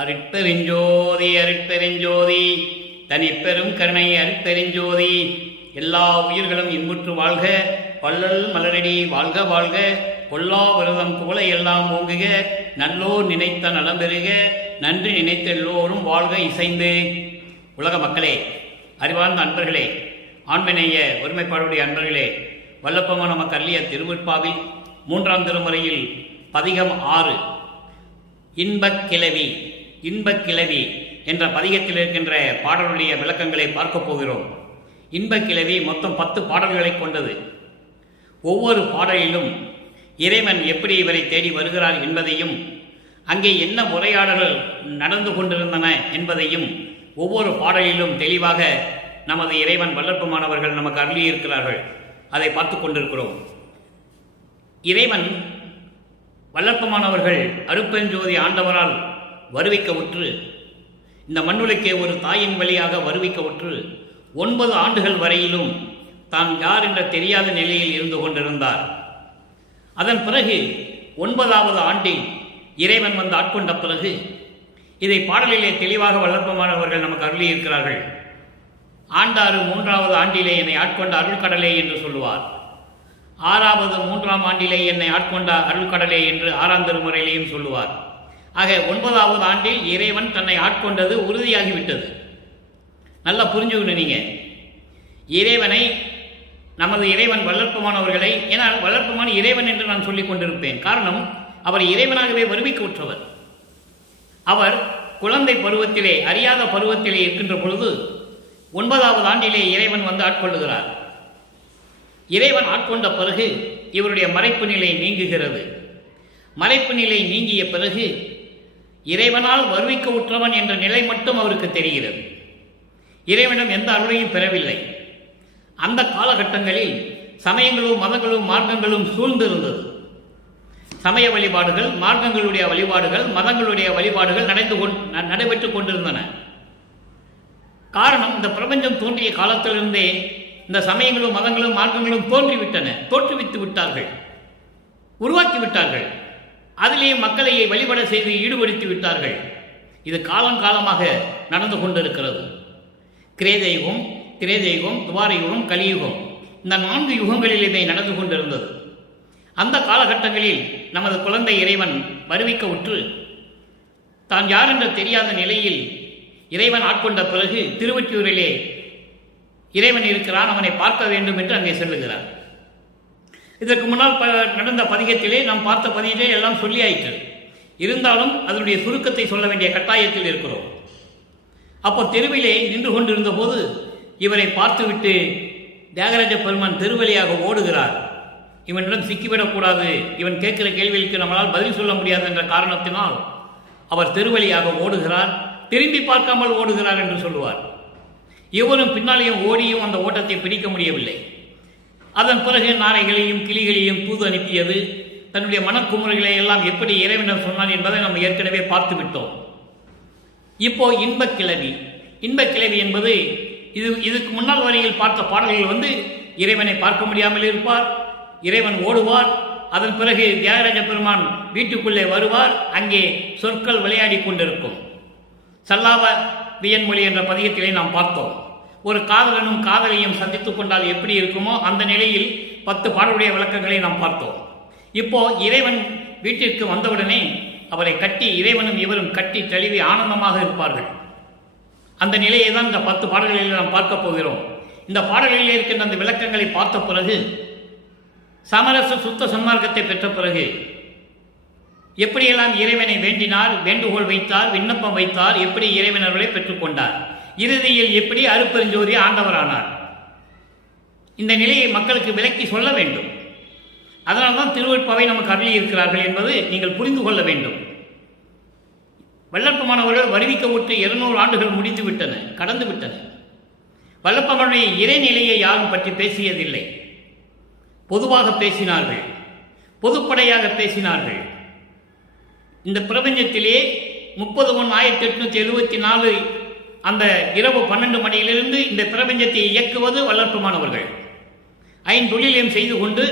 அருட்பெருஞ்சோதி அருட்பெருஞ்சோதி தனிப்பெரும் கருணை அருட்பெருஞ்சோதி. எல்லா உயிர்களும் இன்புற்று வாழ்க, பல்லல் மலரடி வாழ்க வாழ்க, பொல்லா விரதம் புகழை எல்லாம் ஓங்குக, நல்லோர் நினைத்த நலம் பெறுக, நன்றி நினைத்த எல்லோரும் வாழ்க இசைந்து. உலக மக்களே, அறிவார்ந்த அன்பர்களே, ஆண்மநேய ஒருமைப்பாடுடைய அன்பர்களே, வல்லப்பமான நமக்கு அள்ளிய திருவிற்பாவில் 3ஆம் திருமுறையில் பதிகம் 6 இன்பக்கிழவி இன்பக்கிழவி என்ற பதிகத்தில் இருக்கின்ற பாடலுடைய விளக்கங்களை பார்க்க போகிறோம். இன்பக்கிழவி மொத்தம் 10 பாடல்களை கொண்டது. ஒவ்வொரு பாடலிலும் இறைவன் எப்படி இவரை தேடி வருகிறார் என்பதையும், அங்கே என்ன முறையாடல்கள் நடந்து கொண்டிருந்தன என்பதையும் ஒவ்வொரு பாடலிலும் தெளிவாக நமது இறைவன் வல்லற்பமானவர்கள் நமக்கு அருளியிருக்கிறார்கள். அதை பார்த்து கொண்டிருக்கிறோம். இறைவன் வல்லற்பமானவர்கள் அருட்பெருஞ்சோதி ஆண்டவரால் வருவிக்க உற்று, இந்த மண்ணுலக்கே ஒரு தாயின் வழியாக வருவிக்க உற்று 9 ஆண்டுகள் வரையிலும் தான் யார் என்ற தெரியாத நிலையில் இருந்து கொண்டிருந்தார். அதன் பிறகு 9வது ஆண்டில் இறைவன் வந்து ஆட்கொண்ட பிறகு இதை பாடலிலே தெளிவாக வல்லற்பமானவர்கள் நமக்கு அருளியிருக்கிறார்கள். ஆண்டாறு 3வது ஆண்டிலே என்னை ஆட்கொண்ட அருள்கடலே என்று சொல்லுவார். 6வது 3ஆம் ஆண்டிலே என்னை ஆட்கொண்ட அருள்கடலே என்று 6ஆம் திருமுறையிலேயும் சொல்லுவார். ஆக 9வது ஆண்டில் இறைவன் தன்னை ஆட்கொண்டது உறுதியாகிவிட்டது. நல்லா புரிஞ்சுக்கணும். நீங்கள் இறைவனை, நமது இறைவன் வல்லற்பமானவர்களை, ஏனால் வல்லற்பமான இறைவன் என்று நான் சொல்லிக் கொண்டிருப்பேன். காரணம், அவர் இறைவனாகவே வருவிக்க உற்றவர். அவர் குழந்தை பருவத்திலே, அறியாத பருவத்திலே இருக்கின்ற பொழுது 9வது ஆண்டிலே இறைவன் வந்து ஆட்கொள்ளுகிறார். இறைவன் ஆட்கொண்ட பிறகு இவருடைய மறைப்பு நிலை நீங்குகிறது. மறைப்பு நிலை நீங்கிய பிறகு இறைவனால் வருவிக்க உற்றவன் என்ற நிலை மட்டும் அவருக்கு தெரிகிறது. இறைவனிடம் எந்த அருளையும் பெறவில்லை. அந்த காலகட்டங்களில் சமயங்களும் மதங்களும் மார்க்கங்களும் சூழ்ந்திருந்தது. சமய வழிபாடுகள், மார்க்கங்களுடைய வழிபாடுகள், மதங்களுடைய வழிபாடுகள் நடைபெற்றுக் கொண்டிருந்தன. காரணம், இந்த பிரபஞ்சம் தோன்றிய காலத்திலிருந்தே இந்த சமயங்களும் மதங்களும் மார்க்கங்களும் தோன்றிவிட்டன. தோற்றுவித்து விட்டார்கள், உருவாக்கி விட்டார்கள். அதிலேயே மக்களை வழிபட செய்து ஈடுபடுத்தி விட்டார்கள். இது காலங்காலமாக நடந்து கொண்டிருக்கிறது. கிரேதயுகம், திரேதயுகம், துவாரயுகம், கலியுகம், இந்த 4 யுகங்களில் இதை நடந்து கொண்டிருந்தது. அந்த காலகட்டங்களில் நமது குழந்தை இறைவன் வருவிக்க உற்று தான் யார் என்ற தெரியாத நிலையில் இறைவன் ஆட்கொண்ட பிறகு திருவொற்றியூரிலே இறைவன் இருக்கிறான், அவனை பார்க்க வேண்டும் என்று அங்கே செல்லுகிறார். இதற்கு முன்னால் நடந்த பதிகத்திலே நாம் பார்த்த பதிகத்திலே எல்லாம் சொல்லியாயிற்று. இருந்தாலும் அதனுடைய சுருக்கத்தை சொல்ல வேண்டிய கட்டாயத்தில் இருக்கிறோம். அப்போ தெருவிலே நின்று கொண்டிருந்த போது இவரை பார்த்துவிட்டு தியாகராஜ பெருமான் தெருவழியாக ஓடுகிறார். இவனிடம் சிக்கிவிடக்கூடாது, இவன் கேட்கிற கேள்விகளுக்கு நம்மளால் பதில் சொல்ல முடியாது என்ற காரணத்தினால் அவர் தெருவழியாக ஓடுகிறார். திரும்பி பார்க்காமல் ஓடுகிறார் என்று சொல்லுவார். இவரும் பின்னாலேயும் ஓடியும் அந்த ஓட்டத்தை பிடிக்க முடியவில்லை. அதன் பிறகு நாரைகளையும் கிளிகளையும் தூது அனுப்பியது. தன்னுடைய மனக்குமுறைகளை எல்லாம் எப்படி இறைவனிடம் சொன்னார் என்பதை நாம் ஏற்கனவே பார்த்து விட்டோம். இப்போ இன்பக்கிழவி. இன்பக்கிழவி என்பது இதுக்கு முன்னால் வரையில் பார்த்த பாடல்கள் இறைவனை பார்க்க முடியாமல் இருப்பார், இறைவன் ஓடுவார். அதன் பிறகு தியாகராஜ பெருமான் வீட்டுக்குள்ளே வருவார். அங்கே சொற்கள் விளையாடி கொண்டிருக்கும். சல்லாப வியன்மொழி என்ற பதிகத்திலே நாம் பார்த்தோம். ஒரு காதலனும் காதலியும் சந்தித்துக் கொண்டால் எப்படி இருக்குமோ அந்த நிலையில் 10 பாடலுடைய விளக்கங்களை நாம் பார்த்தோம். இப்போ இறைவன் வீட்டிற்கு வந்தவுடனே அவரை கட்டி, இறைவனும் இவரும் கட்டி தழுவி ஆனந்தமாக இருப்பார்கள். அந்த நிலையை தான் இந்த 10 பாடல்களில் நாம் பார்க்க போகிறோம். இந்த பாடல்களில் இருக்கின்ற அந்த விளக்கங்களை பார்த்த பிறகு, சமரச சுத்த சன்மார்க்கத்தை பெற்ற பிறகு எப்படியெல்லாம் இறைவனை வேண்டினார், வேண்டுகோள் வைத்தார், விண்ணப்பம் வைத்தார், எப்படி இறைவன் அருளை பெற்றுக்கொண்டார், இறுதியில் எப்படி அருட்பெருஞ்சோதி ஆண்டவரானார், இந்த நிலையை மக்களுக்கு விளக்கி சொல்ல வேண்டும். அதனால்தான் திருவொற்றியூரை நமக்கு அருளி இருக்கிறார்கள் என்பது நீங்கள் புரிந்து கொள்ள வேண்டும். வல்லற்பமானவர்கள் வருவிக்க உற்று 200 ஆண்டுகள் முடிந்து விட்டன, கடந்து விட்டன. வல்லப்பமானுடைய இறைநிலையை யாரும் பற்றி பேசியதில்லை. பொதுவாக பேசினார்கள், பொதுப்படையாக பேசினார்கள். இந்த பிரபஞ்சத்திலே 30/1/1874 அந்த இரவு 12 மணியிலிருந்து இந்த பிரபஞ்சத்தை இயக்குவது வல்லற்பமானவர்கள். 5 தொழிலையும் செய்து கொண்டு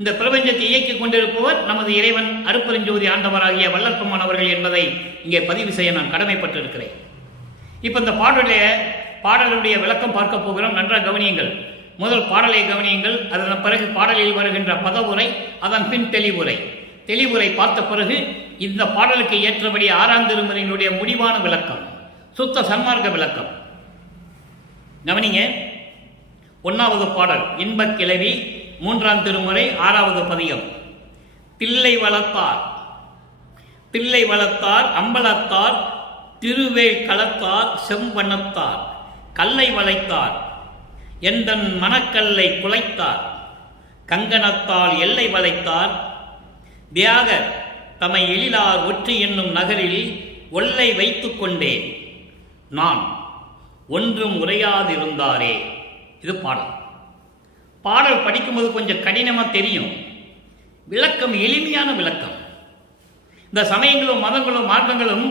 இந்த பிரபஞ்சத்தை இயக்கிக் கொண்டிருப்பவர் நமது இறைவன் அருட்பெருஞ்சோதி ஆண்டவராகிய வல்லற்பமானவர்கள் என்பதை இங்கே பதிவு செய்ய நான் கடமைப்பட்டிருக்கிறேன். இப்போ இந்த பாடலுடைய விளக்கம் பார்க்க போகிறோம். நன்றாக கவனியுங்கள். முதல் பாடலை கவனியுங்கள். அதன் பிறகு பாடலில் வருகின்ற பதவுரை, அதன் பின் தெளிவுரை. தெளிவுரை பார்த்த பிறகு இந்த பாடலுக்கு ஏற்றபடி 6ஆம் திருமுறையினுடைய முடிவான விளக்கம், சுத்த சன்மார்க்க விளக்கம். கவனிங்க. 1வது பாடல் இன்பக் கிளவி, 3ஆம் திருமுறை 6வது பதிகம். தில்லை வளத்தார், தில்லை வளத்தார், அம்பலத்தார், திருவேல் களத்தார், செம்பனத்தார், கல்லை வளைத்தார், எந்தன் மணக்கல்லை குலைத்தார், கங்கணத்தால் எல்லை வளைத்தார், தியாகர் தமை எழிலார் ஒற்றி என்னும் நகரில் ஒல்லை வைத்து கொண்டேன், நான் ஒன்றும் உரையாதிருந்தாரே. இது பாடல். பாடல் படிக்கும்போது கொஞ்சம் கடினமாக தெரியும். விளக்கம் எளிமையான விளக்கம். இந்த சமயங்களும் மதங்களும் மார்க்கங்களும்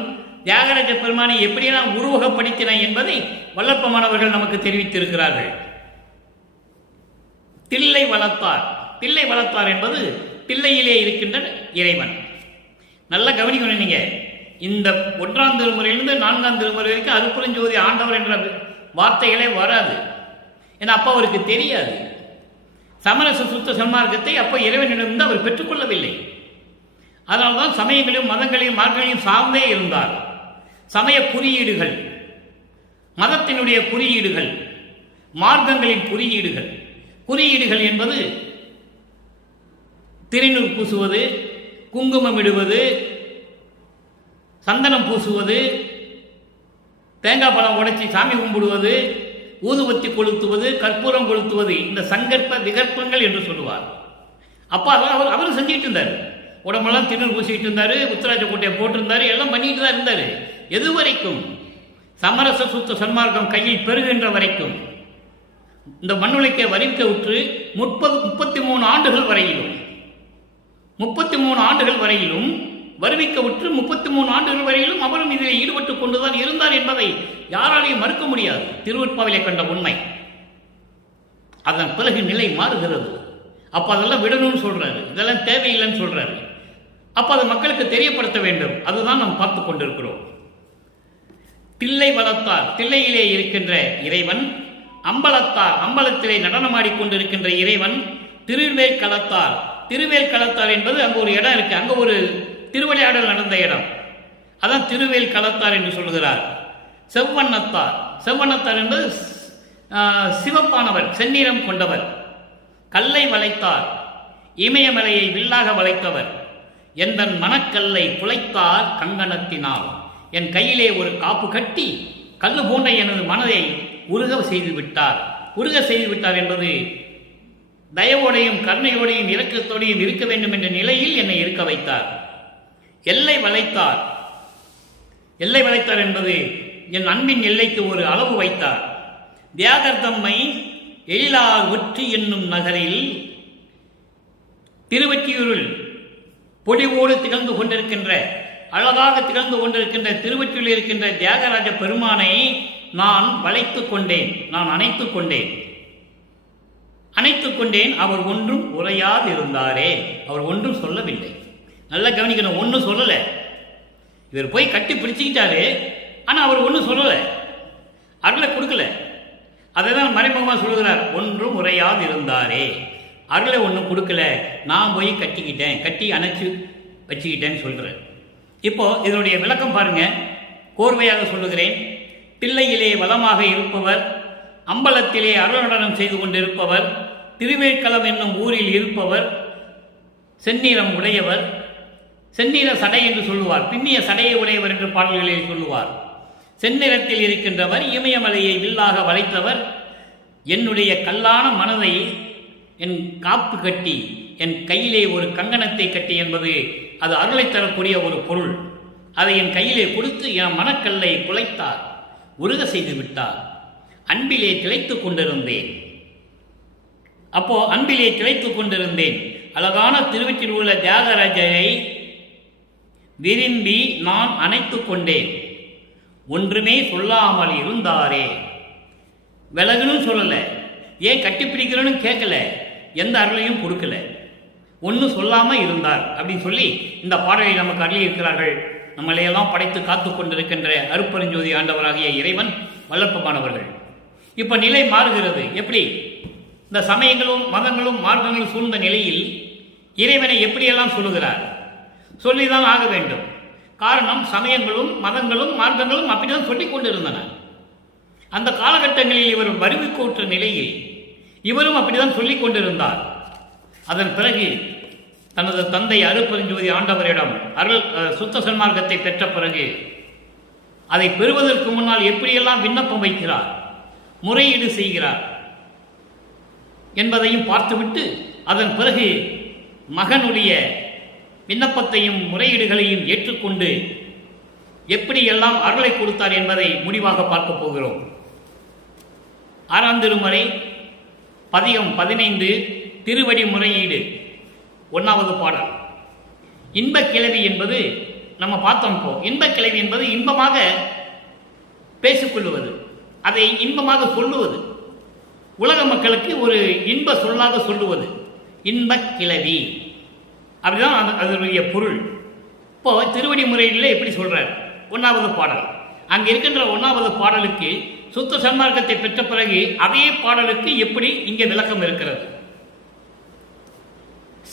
தியாகராஜ பெருமானை எப்படியெல்லாம் உருவகப்படுத்தின என்பதை வல்லற்பமானவர்கள் நமக்கு தெரிவித்திருக்கிறார்கள். தில்லை வளர்த்தார். தில்லை வளர்த்தார் என்பது தில்லையிலே இருக்கின்ற இறைவன். நல்லா கவனிக்கணும். நீங்க இந்த 1ஆம் திருமுறையிலிருந்து 4ஆம் திருமுறை வரைக்கும் அருட்பெருஞ்சோதி ஆண்டவர் என்ற வார்த்தைகளே வராது. ஏன்னா அப்போ அவருக்கு தெரியாது. சமரச சுத்த சன்மார்க்கத்தை அப்போ இறைவனிடமிருந்து அவர் பெற்றுக்கொள்ளவில்லை. அதனால்தான் சமயங்களையும் மதங்களையும் மார்க்கங்களையும் சார்ந்தே இருந்தார். சமய குறியீடுகள், மதத்தினுடைய குறியீடுகள், மார்க்கங்களின் குறியீடுகள். குறியீடுகள் என்பது திருநூல் பூசுவது, குங்குமம் இடுவது, சந்தனம் பூசுவது, தேங்காய் பழம் உடைச்சி சாமி கும்பிடுவது, ஊதுபத்தி கொளுத்துவது, கற்பூரம் கொளுத்துவது, இந்த சங்கற்ப விகற்பங்கள் என்று சொல்லுவார். அப்போ அவர் செஞ்சுட்டு இருந்தார். உடம்பெல்லாம் திருநூல் பூசிக்கிட்டு இருந்தார், உத்தராட்ச கோட்டையை போட்டிருந்தார், எல்லாம் பண்ணிட்டு தான் இருந்தார். எது வரைக்கும்? சமரச சுத்த சன்மார்க்கம் கையில் பெறுகின்ற வரைக்கும். இந்த மண்ணுலைக்கை வரிக்க உற்று 33 ஆண்டுகள் வரையிலும் 33 ஆண்டுகள் வரையிலும் வருவிக்க உற்று 33 ஆண்டுகள் வரையிலும் அவரும் இதில் ஈடுபட்டுக் கொண்டுதான் இருந்தார் என்பதை யாராலையும் மறுக்க முடியாது. திருவற்பாவிலே கண்ட உண்மை. அதன் பிறகு நிலை மாறுகிறது. அப்போ அதெல்லாம் விடணும்னு சொல்றாரு, இதெல்லாம் தேவையில்லைன்னு சொல்றாரு. அப்போ அது மக்களுக்கு தெரியப்படுத்த வேண்டும். அதுதான் நாம் பார்த்து கொண்டிருக்கிறோம். தில்லை வளர்த்தார், தில்லையிலே இருக்கின்ற இறைவன். அம்பலத்தார், அம்பலத்திலே நடனமாடிக்கொண்டிருக்கின்ற இறைவன். திருவேல் களத்தார், திருவேல் களத்தார் என்பது அங்கு ஒரு இடம் இருக்கு, அங்கே ஒரு திருவிளையாடல் நடந்த இடம், அதான் திருவேல் களத்தார் என்று சொல்கிறார். செவ்வண்ணத்தார், செவ்வண்ணத்தார் என்பது சிவப்பானவர், செந்நிறம் கொண்டவர். கல்லை வளைத்தார், இமயமலையை வில்லாக வளைத்தவர். எந்தன் மணக்கல்லை குலைத்தார் கங்கணத்தினால், என் கையிலே ஒரு காப்பு கட்டி கல்லு போன்ற எனது மனதை உருக செய்து விட்டார். உருக செய்து விட்டார் என்பது தயவோடையும் கருணையோடையும் இரக்கத்தோடையும் இருக்க வேண்டும் என்ற நிலையில் என்னை இருக்க வைத்தார். எல்லை வளைத்தார், எல்லை வளைத்தார் என்பது என் அன்பின் எல்லைக்கு ஒரு அளவு வைத்தார். தியாகர் தம்மை எழிலார் ஒற்றி என்னும் நகரில், திருவொற்றியூரில் பொடிவோடு திகழ்ந்து கொண்டிருக்கின்ற, அழகாக திகழ்ந்து கொண்டிருக்கின்ற திருவொற்றியூரில் இருக்கின்ற தியாகராஜ பெருமானை நான் வளைத்துக் கொண்டேன், நான் அணைத்துக் கொண்டேன், அணைத்துக் கொண்டேன். அவர் ஒன்றும் உரையாது இருந்தாரே, அவர் ஒன்றும் சொல்லவில்லை. நல்லா கவனிக்கணும், ஒன்றும் சொல்லலை. இவர் போய் கட்டி பிடிச்சிக்கிட்டாரு, ஆனால் அவர் ஒன்றும் சொல்லலை, அருளை கொடுக்கல. அதை தான் மறைமுகமாக சொல்லுகிறார், ஒன்றும் உரையாது இருந்தாரே. அருளை ஒன்றும் கொடுக்கல, நான் போய் கட்டிக்கிட்டேன், கட்டி அணைச்சி வச்சுக்கிட்டேன்னு சொல்கிறேன். இப்போ இதனுடைய விளக்கம் பாருங்க, கோர்வையாக சொல்லுகிறேன். தில்லையிலே வளமாக இருப்பவர், அம்பலத்திலே அருளடனம் செய்து கொண்டிருப்பவர், திருவேற்களம் என்னும் ஊரில் இருப்பவர், செந்நிறம் உடையவர், செந்நிற சடை என்று சொல்லுவார், பின்னிய சடையை உடையவர் என்று பாடல்களில் சொல்லுவார். செந்நிறத்தில் இருக்கின்றவர், இமயமலையை வில்லாக வளைத்தவர், என்னுடைய கல்லான மனதை என் காப்பு கட்டி, என் கையிலே ஒரு கங்கணத்தை கட்டி என்பது அது அருளை தரக்கூடிய ஒரு பொருள். அதை என் கையிலே கொடுத்து என் மனக்கல்லை குலைத்தார், உருக செய்து விட்டார். அன்பிலே திளைத்துக் கொண்டிருந்தேன். அப்போ அன்பிலே திளைத்துக் கொண்டிருந்தேன். அழகான திருவொற்றியூரில் உள்ள தியாகராஜரை விரும்பி நான் அணைத்துக் கொண்டேன். ஒன்றுமே சொல்லாமல் இருந்தாரே. விலகுன்னு சொல்லலை, ஏன் கட்டிப்பிடிக்கிறோன்னு கேட்கல, எந்த அருளையும் கொடுக்கல. ஒன்றும் சொல்லாமல் இருந்தார் அப்படின்னு சொல்லி இந்த பாடலை நமக்கு அருளியிருக்கிறார்கள். நம்மளையெல்லாம் படைத்து காத்து கொண்டிருக்கின்ற அருட்பெருஞ்சோதி ஆண்டவராகிய இறைவன் வல்லப்பமானவர்கள். இப்போ நிலை மாறுகிறது. எப்படி? இந்த சமயங்களும் மதங்களும் மார்க்கங்களும் சூழ்ந்த நிலையில் இறைவனை எப்படியெல்லாம் சொல்லுகிறார்? சொல்லிதான் ஆக வேண்டும். காரணம், சமயங்களும் மதங்களும் மார்க்கங்களும் அப்படிதான் சொல்லிக் கொண்டிருந்தன. அந்த காலகட்டங்களில் இவர் வருவிக்கூற்ற நிலையில் இவரும் அப்படிதான் சொல்லிக் கொண்டிருந்தார். அதன் பிறகு தனது தந்தை அருட்பெருஞ்சோதி ஆண்டவரிடம் சுத்த சன்மார்க்கத்தை பெற்ற பிறகு அதை பெறுவதற்கு முன்னால் எப்படியெல்லாம் விண்ணப்பம் வைக்கிறார், முறையீடு செய்கிறார் என்பதையும் பார்த்துவிட்டு அதன் பிறகு மகனுடைய விண்ணப்பத்தையும் முறையீடுகளையும் ஏற்றுக்கொண்டு எப்படியெல்லாம் அருளை கொடுத்தார் என்பதை முடிவாக பார்க்க போகிறோம். 6ஆம் திருமுறை பதிகம் 15 திருவடி முறையீடு 1வது பாடல். இன்பக் கிளவி என்பது நம்ம பார்த்தோம். இப்போ இன்பக் கிளவி என்பது இன்பமாக பேசிக்கொள்ளுவது, அதை இன்பமாக சொல்லுவது, உலக மக்களுக்கு ஒரு இன்ப சொல்லாக சொல்லுவது இன்பக் கிளவி. அப்படிதான் அதனுடைய பொருள். இப்போ திருவடி முறையில் எப்படி சொல்றார்? 1வது பாடல். அங்கே இருக்கின்ற 1வது பாடலுக்கு சுத்த சன்மார்க்கத்தை பெற்ற பிறகு அதே பாடலுக்கு எப்படி இங்கே விளக்கம் இருக்கிறது?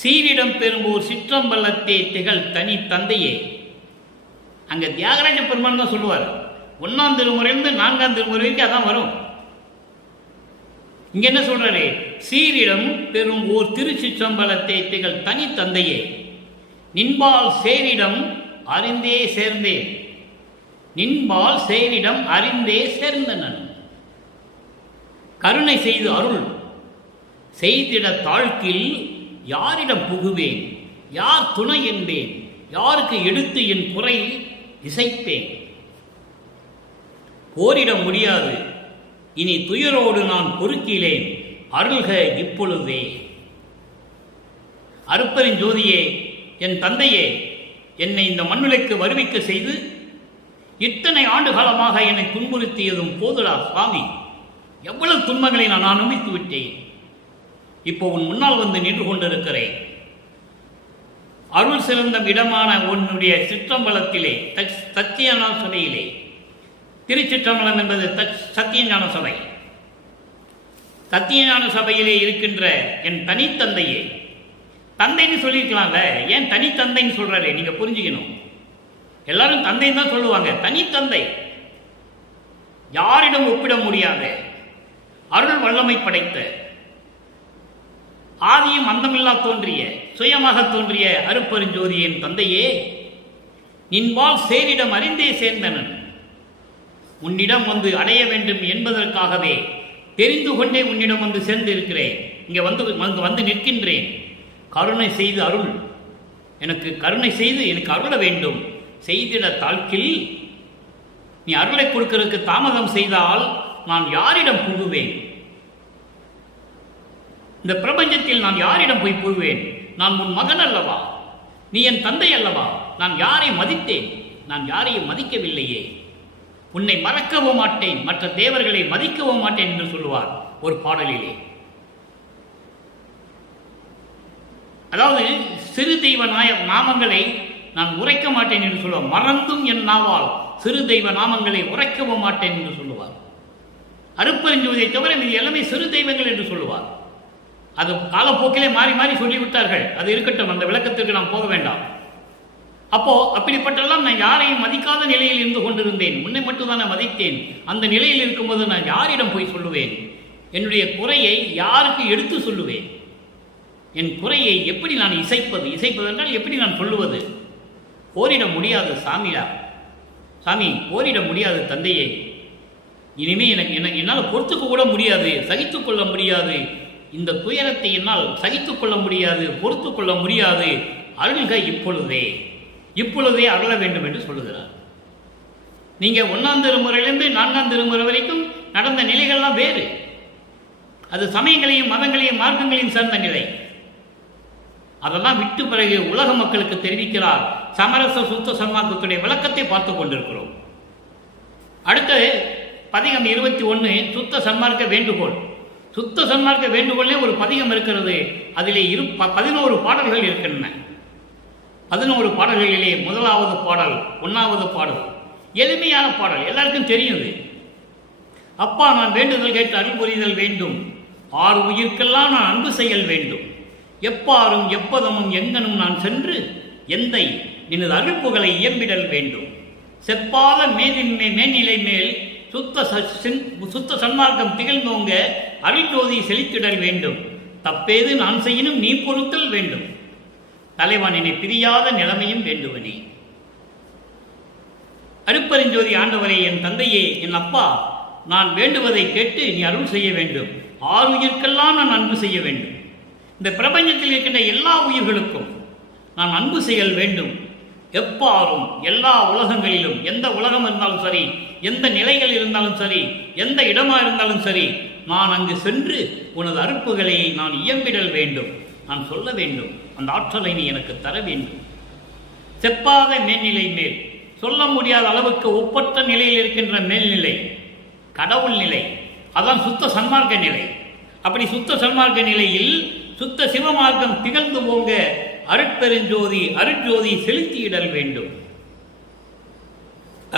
சீரிடம் பெரும்பூர் சிற்றம்பலத்தே திகழ் தனி தந்தையே. அங்க தியாகராஜ பெருமான் தான் சொல்லுவார். 1ஆம் திருமுறையிலிருந்து 4ஆம் திருமுறை வரைக்கும் அதான் வரும். இங்க என்ன சொல்றாரு? சீரிடம் பெரும் ஓர் திருச்சிற்றம்பலத்தை திகழ் தனி தந்தையே, நின்பால் சேரிடம் அறிந்தே சேர்ந்தேன், நின்பால் சேரிடம் அறிந்தே சேர்ந்தனன், கருணை செய்து அருள் செய்திட தாழ்க்கில் யாரிடம் புகுவேன், யார் துணை என்பேன், யாருக்கு எடுத்து என் குறை இசைப்பேன், போரிட முடியாது இனி துயரோடு நான் பொறுக்கிலேன், அருள்க இப்பொழுதே. அருட்பெருஞ்சோதியே, என் தந்தையே, என்னை இந்த மண்ணுலைக்கு வருவிக்க செய்து இத்தனை ஆண்டு காலமாக என்னை துன்புறுத்தியதும் போதுடா சுவாமி. எவ்வளவு துன்பங்களை நான் அனுபவித்து விட்டேன். இப்போ உன் முன்னால் வந்து நின்று கொண்டிருக்கிறேன். அருள் சிறந்த இடமான உன்னுடைய சிற்றம்பலத்திலே, சத்தியஞான சபையிலே, திருச்சிற்றம்பலம் என்பது சத்தியஞான சபை, சத்தியஞான சபையிலே இருக்கின்ற என் தனித்தந்தையே, தந்தைன்னு சொல்லியிருக்கலாம்ல, ஏன் தனித்தந்தைன்னு சொல்றாரு? நீங்க புரிஞ்சுக்கணும். எல்லாரும் தந்தைன்னு தான் சொல்லுவாங்க. தனித்தந்தை, யாரிடம் ஒப்பிட முடியாத அருள் வல்லமை படைத்த, ஆதியும் அந்தமில்லா தோன்றிய, சுயமாக தோன்றிய அருட்பெருஞ்சோதியின் தந்தையே, நின்பால் சேரிடம் அறிந்தே சேர்ந்தனன், உன்னிடம் வந்து அடைய வேண்டும் என்பதற்காகவே தெரிந்து கொண்டே உன்னிடம் வந்து சேர்ந்து இருக்கிறேன். இங்கே வந்து நிற்கின்றேன். கருணை செய்து அருள், எனக்கு கருணை செய்து எனக்கு அருள வேண்டும். செய்திட தாழ்க்கில் நீ அருளை கொடுக்கிறதுக்கு தாமதம் செய்தால் நான் யாரிடம் புகுவேன்? இந்த பிரபஞ்சத்தில் நான் யாரிடம் போய் புகுவேன்? நான் உன் மகன் அல்லவா? நீ என் தந்தை அல்லவா? நான் யாரை மதித்தேன்? நான் யாரையும் மதிக்கவில்லையே. உன்னை மறக்கவும் மாட்டேன், மற்ற தேவர்களை மதிக்கவும் மாட்டேன் என்று சொல்லுவார் ஒரு பாடலிலே. அதாவது சிறு தெய்வ நாமங்களை நான் உரைக்க மாட்டேன் என்று சொல்லுவார். மறந்தும் என் நாவால் சிறு தெய்வ நாமங்களை உரைக்கவும் மாட்டேன் என்று சொல்லுவார். அருட்பெருஞ்சோதியை தவிர இது எல்லாமே சிறு தெய்வங்கள் என்று சொல்லுவார். அது காலப்போக்கிலே மாறி மாறி சொல்லிவிட்டார்கள். அது இருக்கட்டும், அந்த விளக்கத்திற்கு நாம் போக வேண்டாம். அப்போ அப்படிப்பட்டெல்லாம் நான் யாரையும் மதிக்காத நிலையில் இருந்து கொண்டிருந்தேன். உன்னை மட்டும்தான் நான் மதித்தேன். அந்த நிலையில் இருக்கும்போது நான் யாரிடம் போய் சொல்லுவேன்? என்னுடைய குறையை யாருக்கு எடுத்து சொல்லுவேன்? என் குறையை எப்படி நான் இசைப்பது என்றால் எப்படி நான் சொல்லுவது? போரிட முடியாது சாமியா, சாமி போரிட முடியாது தந்தையே. இனிமே என்னால் பொறுத்துக்க கூட முடியாது, சகித்துக் கொள்ள முடியாது. இந்த துயரத்தை என்னால் சகித்துக் கொள்ள முடியாது, பொறுத்து கொள்ள முடியாது. அருள்க இப்பொழுதே அருள வேண்டும் என்று சொல்லுகிறார். நீங்க 1ஆம் திருமுறையிலிருந்து 4ஆம் திருமுறை வரைக்கும் நடந்த நிலைகள்லாம் வேறு. அது சமயங்களையும் மதங்களையும் மார்க்கங்களையும் சார்ந்த நிலை. அதெல்லாம் விட்டு பிறகு உலக மக்களுக்கு தெரிவிக்கிறார். சமரச சுத்த சன்மார்க்கத்துடைய விளக்கத்தை பார்த்து கொண்டிருக்கிறோம். அடுத்து பதிகம் 21 சுத்த சன்மார்க்க வேண்டுகோள். சுத்த சன்மார்க்க வேண்டுகோளே ஒரு பதிகம் இருக்கிறது. அதிலே 11 பாடல்கள் இருக்கின்றன. 11 பாடல்களிலே முதலாவது பாடல், 1வது பாடல் எளிமையான பாடல், எல்லாருக்கும் தெரியுது. அப்பா, நான் வேண்டுதல் கேட்டு அருள் புரிதல் வேண்டும். 6 உயிர்க்கெல்லாம் நான் அன்பு செயல் வேண்டும். எப்பாரும் எப்பதமும் எங்கனும் நான் சென்று எந்தை நினது அருள்புகளை இயம்பிடல் வேண்டும். செப்பாத மேல்நிலை மேல் சுத்த சன்மார்க்கம் திகழ்ந்தோங்க அருள்ஜோதி செழித்திடல் வேண்டும். தப்பேது நான் செய்யினும் நீ பொறுத்தல் வேண்டும். தலைவன் என்னை பிரியாத நிலைமையும் வேண்டுவனே. அருட்பெருஞ்சோதி ஆண்டவரே, என் தந்தையே, என் அப்பா, நான் வேண்டுவதை கேட்டு நீ அருள் செய்ய வேண்டும். 6 உயிர்க்கெல்லாம் நான் அன்பு செய்ய வேண்டும். இந்த பிரபஞ்சத்தில் இருக்கின்ற எல்லா உயிர்களுக்கும் நான் அன்பு செய்யல் வேண்டும். எப்பாரும் எல்லா உலகங்களிலும், எந்த உலகம் இருந்தாலும் சரி, எந்த நிலைகள் இருந்தாலும் சரி, எந்த இடமா இருந்தாலும் சரி, நான் அங்கு சென்று உனது அருட்புகளை நான் இயம்பிடல் வேண்டும். நான் சொல்ல வேண்டும். அந்த ஆற்றலை நீ எனக்கு தர வேண்டும். செப்பாத மேல்நிலை மேல், சொல்ல முடியாத அளவுக்கு ஒப்பற்ற நிலையில் இருக்கின்ற மேல்நிலை கடவுள் நிலை, அதான் சுத்த சன்மார்க்க நிலை. அப்படி சுத்த சன்மார்க்க நிலையில் சுத்த சிவமார்க்கம் திகழ்ந்து போங்க அருட்பெருஞ்சோதி அருட்ஜோதி செலுத்தியிடல் வேண்டும்.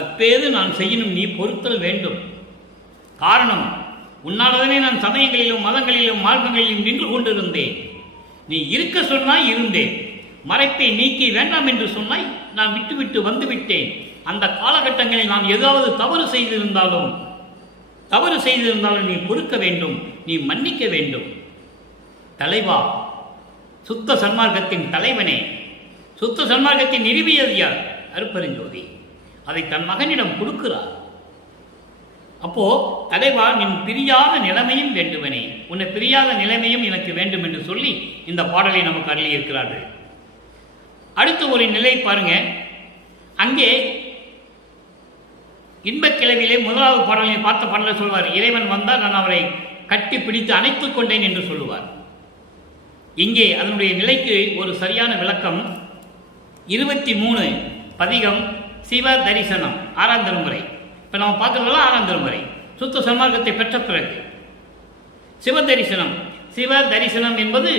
அப்பேது நான் செய்யணும் நீ பொறுத்தல் வேண்டும். காரணம், உன்னாலதானே நான் சமயங்களிலும் மதங்களிலும் மார்க்கங்களிலும் நின்று கொண்டிருந்தேன். நீ இருக்க சொன்னாய், இருந்தேன். மறைப்பை நீக்கி வேண்டாம் என்று சொன்னாய், நான் விட்டுவிட்டு வந்துவிட்டேன். அந்த காலகட்டங்களில் நான் ஏதாவது தவறு செய்திருந்தாலும் நீ பொறுக்க வேண்டும், நீ மன்னிக்க வேண்டும். தலைவா, சுத்த சன்மார்க்கத்தின் தலைவனே, சுத்த சன்மார்க்கத்தின் நிறுவியது யார்? அருட்பெருஞ்சோதி. அதை தன் மகனிடம் கொடுக்கிறார். அப்போ தலைவா, நின் பிரியாத நிலைமையும் வேண்டுவனே, உன்னை பிரியாத நிலைமையும் எனக்கு வேண்டும் என்று சொல்லி இந்த பாடலை நமக்கு அருளியிருக்கிறார்கள். அடுத்த ஒரு நிலை பாருங்க. அங்கே இன்பக் கிளவிலே முதலாவது பாடலை பார்த்த பாடலை சொல்வார், இறைவன் வந்தால் நான் அவரை கட்டி பிடித்து அணைத்துக் கொண்டேன் என்று சொல்லுவார். இங்கே அதனுடைய நிலைக்கு ஒரு சரியான விளக்கம் 23 பதிகம் சிவ தரிசனம் 6ஆம் திருமுறை. இப்போ நம்ம பார்க்கறதெல்லாம் 6ஆம் திருமுறை. சுத்த சன்மார்க்கத்தை பெற்ற பிறகு சிவ தரிசனம் என்பது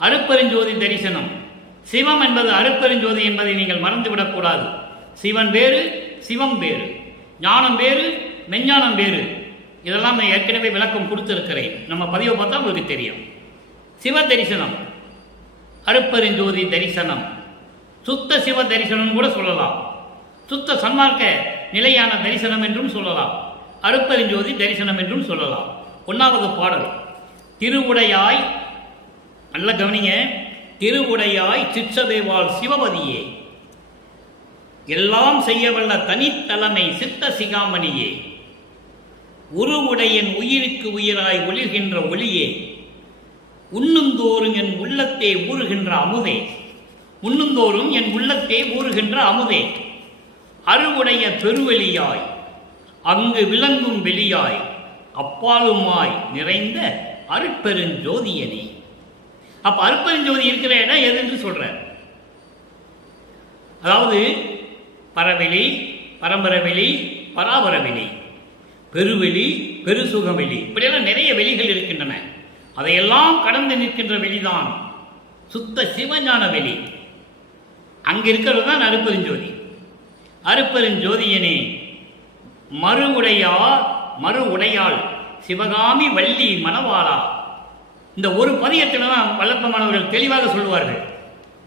அருட்பெருஞ்சோதி தரிசனம். சிவம் என்பது அருட்பெருஞ்சோதி என்பதை நீங்கள் மறந்துவிடக்கூடாது. சிவன் வேறு, சிவம் வேறு, ஞானம் வேறு, மெஞ்ஞானம் வேறு. இதெல்லாம் நான் ஏற்கனவே விளக்கம் கொடுத்திருக்கிறேன். நம்ம பதிவை பார்த்தா உங்களுக்கு தெரியும். சிவ தரிசனம், அருட்பெருஞ்சோதி தரிசனம், சுத்த சிவ தரிசனம் கூட சொல்லலாம். சுத்த சன்மார்க்க நிலையான தரிசனம் என்றும் சொல்லலாம். அருட்பெருஞ்சோதி தரிசனம் என்றும் சொல்லலாம். 1வது பாடல், திருவுடையாய், நல்ல கவனிங்க, திருவுடையாய் சிற்றதேவாள் சிவபதியே, எல்லாம் செய்யவல்ல தனித்தலைமை சித்த சிகாமணியே, உருவுடையன் உயிருக்கு உயிராய் ஒளிர்கின்ற ஒளியே, உண்ணுந்தோறும் என் உள்ளத்தே ஊறுகின்ற அமுதே, உண்ணுந்தோறும் என் உள்ளத்தே ஊறுகின்ற அமுதே, அருவுடைய பெருவெளியாய் அங்கு விளங்கும் வெளியாய் அப்பாலுமாய் நிறைந்த அருட்பெருஞ்சோதியனே. அப்ப அருட்பெருஞ்சோதி இருக்கிற இடம் எது என்று சொல்றார். அதாவது பரவெளி, பரம்பரவெளி, பராபரவெளி, பெருவெளி, பெருசுகவெளி, இப்படியெல்லாம் நிறைய வெளிகள் இருக்கின்றன. அதையெல்லாம் கடந்து நிற்கின்ற வெளிதான் சுத்த சிவஞான வெளி. அங்கு இருக்கிறது தான் அருட்பெருஞ்சோதி. அருட்பெருஞ்சோதியனே, மறு உடையாள் சிவகாமி வள்ளி மணவாளா. இந்த ஒரு பதியத்தில் தான் வல்லப்பமானவர்கள் தெளிவாக சொல்லுவார்கள்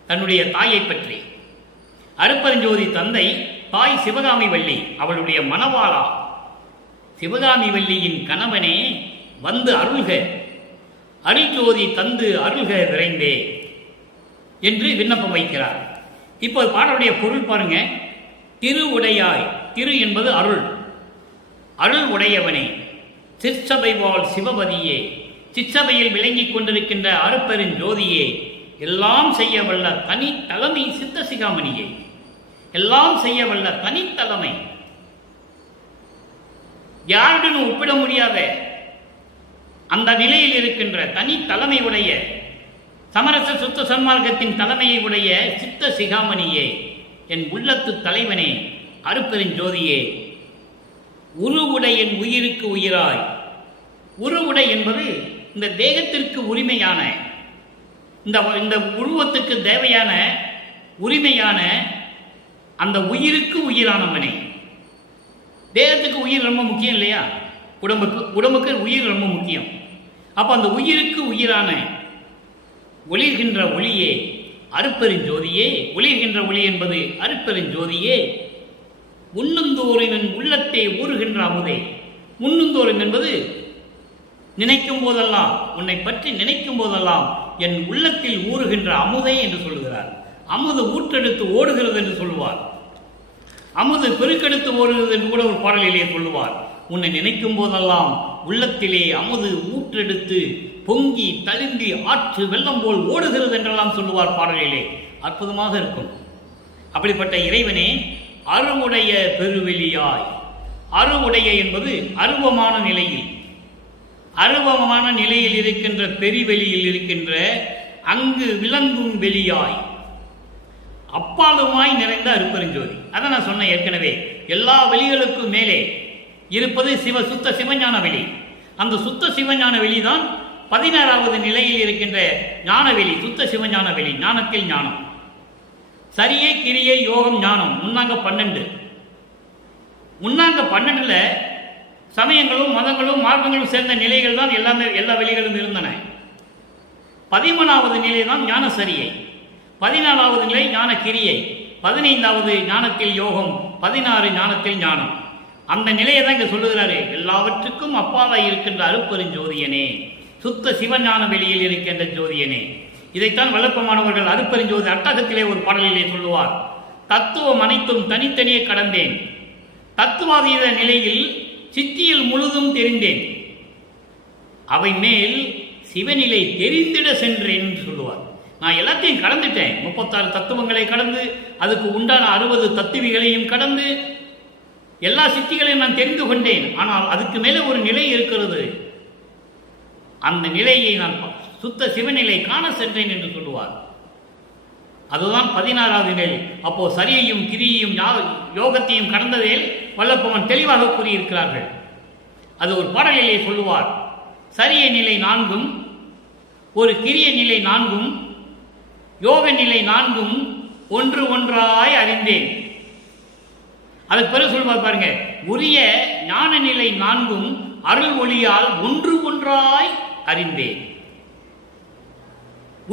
தன்னுடைய தாயை பற்றி. அருட்பெருஞ்சோதி தந்தை, தாய் சிவகாமி வள்ளி, அவளுடைய மணவாளா. சிவகாமி வள்ளியின் கணவனே வந்து அருள்க, அருள்ஜோதி தந்து அருள்க விரைந்தே என்று விண்ணப்பம் வைக்கிறார். இப்போ பாடலுடைய பொருள் பாருங்க. திருவுடையாய், திரு என்பது அருள், அருள் உடையவனே, சிற்சபைவாள் சிவபதியே, சிற்சபையில் விளங்கிக் கொண்டிருக்கின்ற அருட்பெருஞ்சோதியே, எல்லாம் செய்ய வல்ல தனி தலைமை சித்த சிகாமணியே, எல்லாம் செய்ய வல்ல தனித்தலைமை, யாருடனும் ஒப்பிட முடியாத அந்த நிலையில் இருக்கின்ற தனி தலைமை உடைய சமரச சுத்த சன்மார்க்கத்தின் தலைமையை உடைய சித்த சிகாமணியே, என் உள்ளத்து தலைவனே, அருட்பெருஞ்சோதியே, உருவுடையன் உயிருக்கு உயிராய் உருவுடை என்பது இந்த தேகத்திற்கு உரிமையான, இந்த உருவத்துக்கு தேவையான உரிமையான அந்த உயிருக்கு உயிரானவனே. தேகத்துக்கு உயிர் ரொம்ப முக்கியம் இல்லையா? உடம்புக்கு உயிர் ரொம்ப முக்கியம். அப்போ அந்த உயிருக்கு உயிரான ஒளிர்கின்ற ஒளியே, அருட்பெருஞ்சோதியே. ஒளிர்கின்ற ஒளி என்பது அருட்பெருஞ்சோதியே. உண்ணுந்தோறும் உள்ளத்தை ஊறுகின்ற அமுதே. உண்ணுந்தோறும் என்பது நினைக்கும் போதெல்லாம், உன்னை பற்றி நினைக்கும் போதெல்லாம் என் உள்ளத்தில் ஊறுகின்ற அமுதே என்று சொல்லுகிறார். அமுது ஊற்றெடுத்து ஓடுகிறது என்று சொல்லுவார். அமுது பெருக்கெடுத்து ஓடுகிறது என்று கூட ஒரு பாடலிலே சொல்லுவார். உன்னை நினைக்கும் போதெல்லாம் உள்ளத்திலே அமுது ஊற்றெடுத்து பொங்கி தழும்பி ஆற்று வெள்ளம் போல் ஓடுகிறது என்றெல்லாம் சொல்லுவார் பாடலிலே. அற்புதமாக இருக்கும். அப்படிப்பட்ட இறைவனே அருவுடைய பெருவெளியாய். அருவுடைய என்பது அருவமான நிலையில், அருவமான நிலையில் இருக்கின்ற பெருவெளியில் இருக்கின்ற அங்கு விளங்கும் வெளியாய், அப்பாலுமாய் நிறைந்த அருட்பெருஞ்சோதி. அதை நான் சொன்னேன் ஏற்கனவே. எல்லா வெளிகளுக்கும் மேலே இருப்பது சுத்த சிவஞான வெளி. அந்த சுத்த சிவஞான வெளிதான் 16வது நிலையில் இருக்கின்ற ஞானவெளி, சுத்த சிவஞான வெளி. ஞானத்தில் ஞானம், சரியே கிரியை யோகம் ஞானம். முன்னாங்க 12. முன்னாங்க 12ல் சமயங்களும் மதங்களும் மார்க்கங்களும் சேர்ந்த நிலைகள் தான் எல்லா வெளிகளும் இருந்தன. 13வது நிலை தான் ஞான சரியை, 14வது நிலை ஞான கிரியை, 15வது ஞானத்தில் யோகம், 16 ஞானத்தில் ஞானம். அந்த நிலையை தான் இங்கே சொல்லுகிறாரு. எல்லாவற்றுக்கும் அப்பாலாய் இருக்கின்ற அருட்பெருஞ்சோதியனே, சுத்த சிவஞான வெளியில் இருக்கின்ற ஜோதியனே. இதைத்தான் வல்லற்பமானவர்கள் அருட்பெருஞ்சோதி அட்டகத்திலே ஒரு பாடலிலே சொல்லுவார். தத்துவம் அனைத்தும் தனித்தனியே கடந்தேன், தத்துவாதீத நிலையில் சித்தியில் முழுதும் தெரிந்தேன், அவை மேல் சிவநிலை தெரிந்திட சென்றேன் என்று சொல்லுவார். நான் எல்லாத்தையும் கடந்துட்டேன். 36 தத்துவங்களை கடந்து, அதுக்கு உண்டான 60 தத்துவிகளையும் கடந்து, எல்லா சித்திகளையும் நான் தெரிந்து கொண்டேன். ஆனால் அதுக்கு மேலே ஒரு நிலை இருக்கிறது. அந்த நிலையை நான் சுத்த சிவநிலை காண சென்றேன் என்று சொல்லுவார். அதுதான் 16வது நிலை. அப்போ சரியையும் கிரியையும் யோகத்தையும் கடந்ததில் வல்லப்பமன் தெளிவாக கூறியிருக்கிறார்கள். அது ஒரு பாடலிலே சொல்லுவார். சரிய நிலை 4ம், ஒரு கிரிய நிலை 4ம், யோக நிலை 4ம் ஒன்று ஒன்றாய் அறிந்தேன். அதுக்கு பிறகு சொல்லுவார் பாருங்க. உரிய ஞான நிலை 4ம் அருள் ஒளியால் ஒன்று ஒன்றாய் அறிந்தேன்.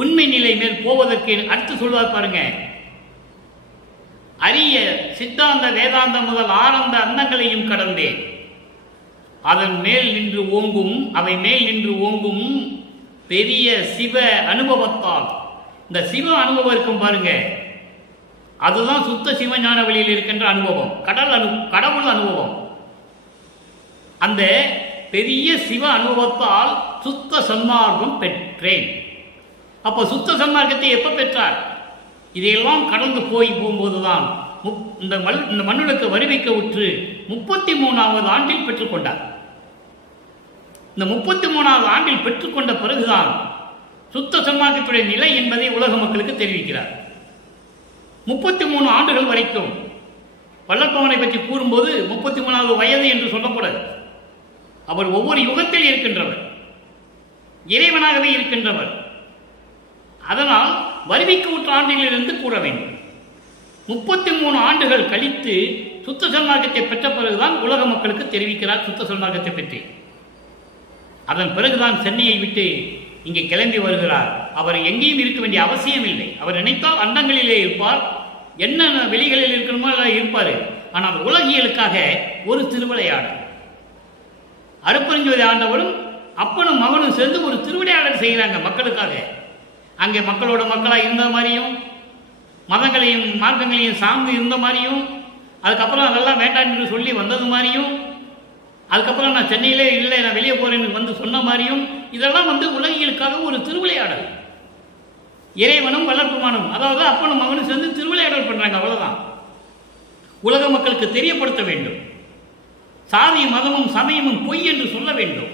உண்மை நிலை மேல் போவதற்கு அடுத்து சொல்லுவார் பாருங்க. அரிய சித்தாந்த வேதாந்த முதல் ஆனந்த அந்தங்களையும் கடந்தேன். அதன் மேல் நின்று ஓங்கும், அவை மேல் நின்று ஓங்கும் பெரிய சிவ அனுபவத்தால், இந்த சிவ அனுபவம் இருக்கும் பாருங்க, அதுதான் சுத்த சிவஞான வழியில் இருக்கின்ற அனுபவம், கடவுள் அனுபவம். அந்த பெரிய சிவ அனுபவத்தால் சுத்த சன்மார்க்கம் பெற்றேன். அப்போ சுத்த சன்மார்க்கத்தை எப்ப பெற்றார்? இதையெல்லாம் கடந்து போகும்போதுதான் இந்த மண்ணுக்கு வருவிக்க உற்று 33வது ஆண்டில் பெற்றுக்கொண்டார். இந்த 33வது ஆண்டில் பெற்றுக்கொண்ட பிறகுதான் சுத்த சன்மார்க்கத்துடைய நிலை என்பதை உலக மக்களுக்கு தெரிவிக்கிறார். 33 ஆண்டுகள் வரைக்கும் வல்லற்பவனை பற்றி கூறும்போது 33வது வயது என்று சொல்லக்கூடாது. அவர் ஒவ்வொரு யுகத்தில் இருக்கின்றவர், இறைவனாகவே இருக்கின்றவர். அதனால் வருவிக்க உற்ற ஆண்டிலிருந்து கூற வேண்டும். 33 ஆண்டுகள் கழித்து சுத்த சன்மார்க்கத்தை பெற்ற பிறகுதான் உலக மக்களுக்கு தெரிவிக்கிறார் சுத்த சன்மார்க்கத்தை பற்றி. அதன் பிறகுதான் சென்னையை விட்டு இங்கே கிளம்பி வருகிறார். அவர் எங்கேயும் இருக்க வேண்டிய அவசியம் இல்லை. அவர் நினைத்தால் அண்டங்களிலே இருப்பார், என்னென்ன வெளிகளில் இருக்கணுமோ எல்லாம் இருப்பார். ஆனால் உலகியலுக்காக ஒரு திருவிளையாடல். அருட்பெருஞ்சோதி ஆண்டவரும் அப்பனும் மகனும் சேர்ந்து ஒரு திருவிளையாடல் செய்கிறாங்க மக்களுக்காக. அங்கே மக்களோட மக்களாக இருந்த மாதிரியும், மதங்களையும் மார்க்கங்களையும் சார்ந்து இருந்த மாதிரியும், அதுக்கப்புறம் அதெல்லாம் வேண்டாம் என்று சொல்லி வந்தது மாதிரியும், அதுக்கப்புறம் நான் சென்னையிலே இல்லை, நான் வெளியே போறேன்னு வந்து சொன்ன மாதிரியும், இதெல்லாம் உலகியலுக்காக ஒரு திருவிளையாடல். இறைவனும் வல்லற்புமானும், அதாவது அப்பனும் மகனும் சேர்ந்து திருவிளையாடல் பண்றாங்க. அவ்வளவுதான். உலக மக்களுக்கு தெரியப்படுத்த வேண்டும். சாதி மதமும் சமயமும் பொய் என்று சொல்ல வேண்டும்.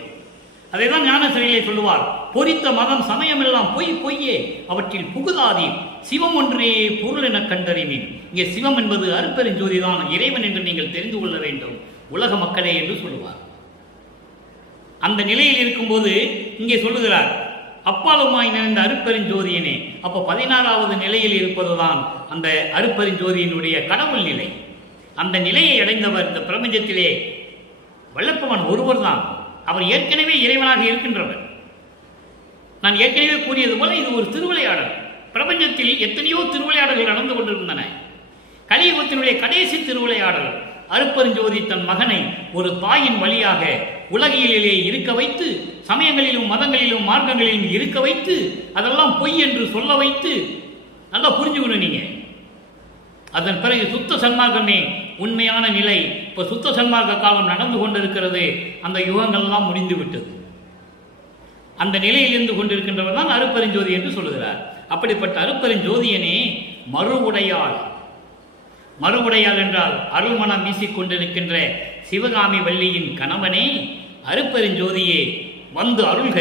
அதைதான் ஞான சிறையிலே சொல்லுவார். பொறித்த மதம் சமயம் எல்லாம் பொய் பொய்யே, அவற்றில் புகுதாதி சிவம் ஒன்றே பொருள் என கண்டறிவேன். இங்கே சிவம் என்பது அருட்பெருஞ்சோதிதான், இறைவன் என்று நீங்கள் தெரிந்து கொள்ள வேண்டும் உலக மக்களே என்று சொல்லுவார். அந்த நிலையில் இருக்கும்போது இங்கே சொல்லுகிறார், அப்பாலுமாய் நிறைந்த அருட்பெருஞ்சோதியனே. அப்போ 16வது நிலையில் இருப்பதுதான் அந்த அருட்பெருஞ்சோதியினுடைய கடவுள் நிலை. அந்த நிலையை அடைந்தவர் இந்த பிரபஞ்சத்திலே வல்லப்பவன் ஒருவர் தான். அவர் ஏற்கனவே இறைவனாக இருக்கின்றவர். நான் ஏற்கனவே கூறியது போல இது ஒரு திருவிளையாடல். பிரபஞ்சத்தில் எத்தனையோ திருவிளையாடல்கள் நடந்து கொண்டிருந்தன. கலியுகத்தினுடைய கடைசி திருவிளையாடல் அருட்பெருஞ்சோதி தன் மகனை ஒரு தாயின் வழியாக உலகிலே இருக்க வைத்து, சமயங்களிலும் மதங்களிலும் மார்க்கங்களிலும் இருக்க வைத்து, அதெல்லாம் பொய் என்று சொல்ல வைத்து, நல்லா புரிஞ்சுக்கணும் நீங்க. அதன் பிறகு சுத்த சன்மார்க்கமே உண்மையான நிலை. இப்போ சுத்த சன்மார்க்க காலம் நடந்து கொண்டிருக்கிறது. அந்த யுகங்கள்லாம் முடிந்து விட்டது. அந்த நிலையில் இருந்து கொண்டிருக்கின்றவர் தான் அருட்பெருஞ்சோதி என்று சொல்லுகிறார். அப்படிப்பட்ட அருட்பெருஞ்சோதியனே மறுவுடையாள். மறுவுடையாள் என்றால் அருள்மணம் வீசிக்கொண்டிருக்கின்ற சிவகாமி வள்ளியின் கணவனே, அருட்பெருஞ்சோதியே வந்து அருள்க,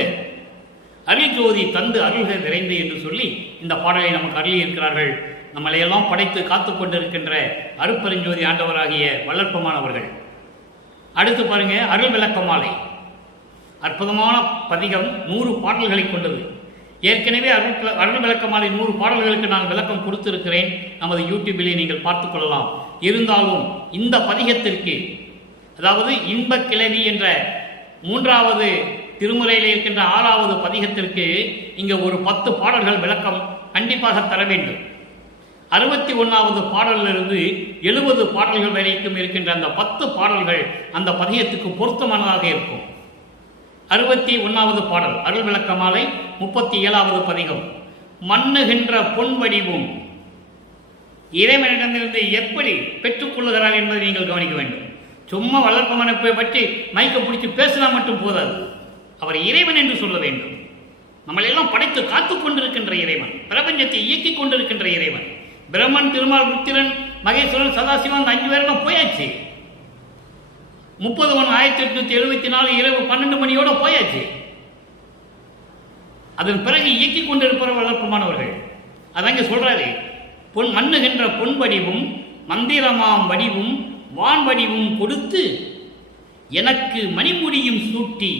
அருள்ஜோதி தந்து அருள்க விரைந்து என்று சொல்லி இந்த பாடலை நமக்கு அருளி இருக்கிறார்கள். நம்மளையெல்லாம் படைத்து காத்து கொண்டிருக்கின்ற அருட்பெருஞ்சோதி ஆண்டவராகிய வல்லற்பமானவர்கள். அடுத்து பாருங்க, அருள் விளக்க மாலை. அற்புதமான பதிகம், 100 பாடல்களை கொண்டது. ஏற்கனவே அருள் விளக்க மாலை 100 பாடல்களுக்கு நான் விளக்கம் கொடுத்திருக்கிறேன். நமது யூடியூபிலே நீங்கள் பார்த்துக் கொள்ளலாம். இருந்தாலும் இந்த பதிகத்திற்கு, அதாவது இன்பக் கிளவி என்ற 3வது திருமுறையில் இருக்கின்ற 6வது பதிகத்திற்கு இங்கே ஒரு 10 பாடல்கள் விளக்கம் கண்டிப்பாக தர வேண்டும். 61வது பாடலிலிருந்து 70 பாடல்கள் வரைக்கும் இருக்கின்ற அந்த 10 பாடல்கள் அந்த பதிகத்துக்கு பொருத்தமானதாக இருக்கும். 61வது பாடல் அருள் விளக்க மாலை 37வது பதிகம். மன்னுகின்ற பொன் வடிவும் இறைவனிடமிருந்து எப்படி பெற்றுக்கொள்ளுகிறார் என்பதை நீங்கள் கவனிக்க வேண்டும். சும்மா வளர்ப்பமனைப்பை பற்றி மைக்க பிடிச்சி பேசினா மட்டும் போதாது. அவர் இறைவன் என்று சொல்ல வேண்டும். நம்மளெல்லாம் படைத்து காத்து கொண்டிருக்கின்ற இறைவன், பிரபஞ்சத்தை இயக்கிக் கொண்டிருக்கின்ற இறைவன். பிரம்மன், திருமால், ருத்திரன், மகேஸ்வரன், சதாசிவன், 5 பேரெல்லாம் போயாச்சு. 30/1/1874 இரவு 12 மணியோட போயாச்சு. அதன் பிறகு இயக்கிக் கொண்டிருப்பவர் வளர்ப்பமானவர்கள். அதங்க சொல்றாரு, பொன் மண்ணுகின்ற பொன் வடிவும் மந்திரமாம் வடிவும் வான் வடிவும் கொடுத்து எனக்கு மணிமுடியும் சூட்டி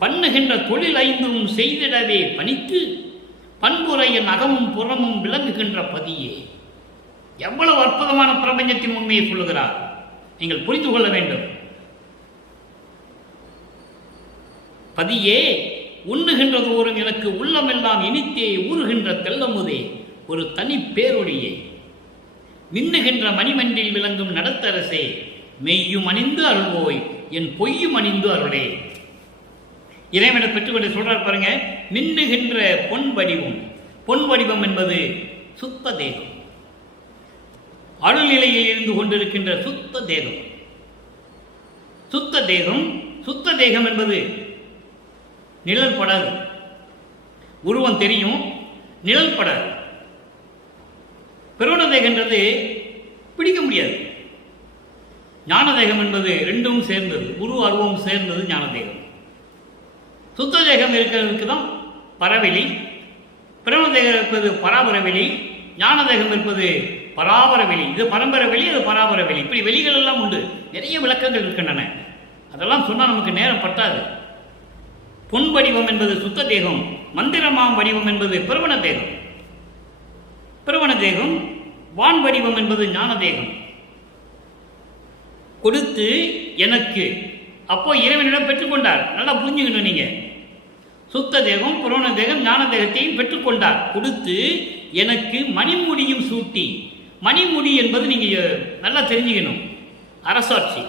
பண்ணுகின்ற தொழில் 5 செய்திடவே பணித்து பண்புரைய நகமும் புறமும் விளங்குகின்ற பதியே. எவ்வளவு அற்புதமான பிரபஞ்சத்தின் உண்மையை சொல்லுகிறார். நீங்கள் புரிந்து கொள்ள வேண்டும். பதியே உண்ணுகின்றது ஒரு எனக்கு உள்ளமெல்லாம் இனித்தே ஊறுகின்ற தெல்லமுதே ஒரு தனி பேரொழியே மின்னுகின்ற மணிமண்டில் விளங்கும் நடத்தரசே மெய்யும் அணிந்து அருள்வோய் என் பொய்யும் அணிந்து அருளே. இறைவனை பெற்றுக்கொண்டு சொல்றார் பாருங்க, மின்னுகின்ற பொன் வடிவம். பொன் வடிவம் என்பது சுத்த தேகம், அருள்நிலையில் இருந்து கொண்டிருக்கின்ற சுத்த தேகம். சுத்த தேகம், சுத்த தேகம் என்பது நிழல் படாது. உருவம் தெரியும், நிழல் படாது. பிரணவ தேகன்றது பிடிக்க முடியாது. ஞான தேகம் என்பது 2ம் சேர்ந்தது, உருவ அருவம் சேர்ந்தது ஞான தேகம். சுத்த தேகம் இருக்கிறதுக்கு தான் பரவெளி, பிரணவ தேகம் இருப்பது பராபரவெளி, ஞான தேகம் இருப்பது பராபர வெளி. இது பரம்பரை வெளி, அது பராபர வெளி. இப்படி வெளிகள் எல்லாம் உண்டு. நிறைய விளக்கங்கள் இருக்கின்றன. அதெல்லாம் சொன்னால் நமக்கு நேரம் பட்டாது. பொன் வடிவம் என்பது சுத்த தேகம், மந்திரமாம் வடிவம் என்பது பிரவண தேகம். பிரவண தேகம், வான் வடிவம் என்பது ஞான தேகம். கொடுத்து எனக்கு, அப்போ இறைவனிடம் பெற்றுக்கொண்டார். நல்லா புரிஞ்சுக்கணும் நீங்க. சுத்த தேகம், புரோண தேகம், ஞான தேகத்தையும் பெற்றுக்கொண்டார். கொடுத்து எனக்கு மணிமுடியும் சூட்டி. மணிமுடி என்பது நீங்க நல்லா தெரிஞ்சுக்கணும். அரசாட்சி.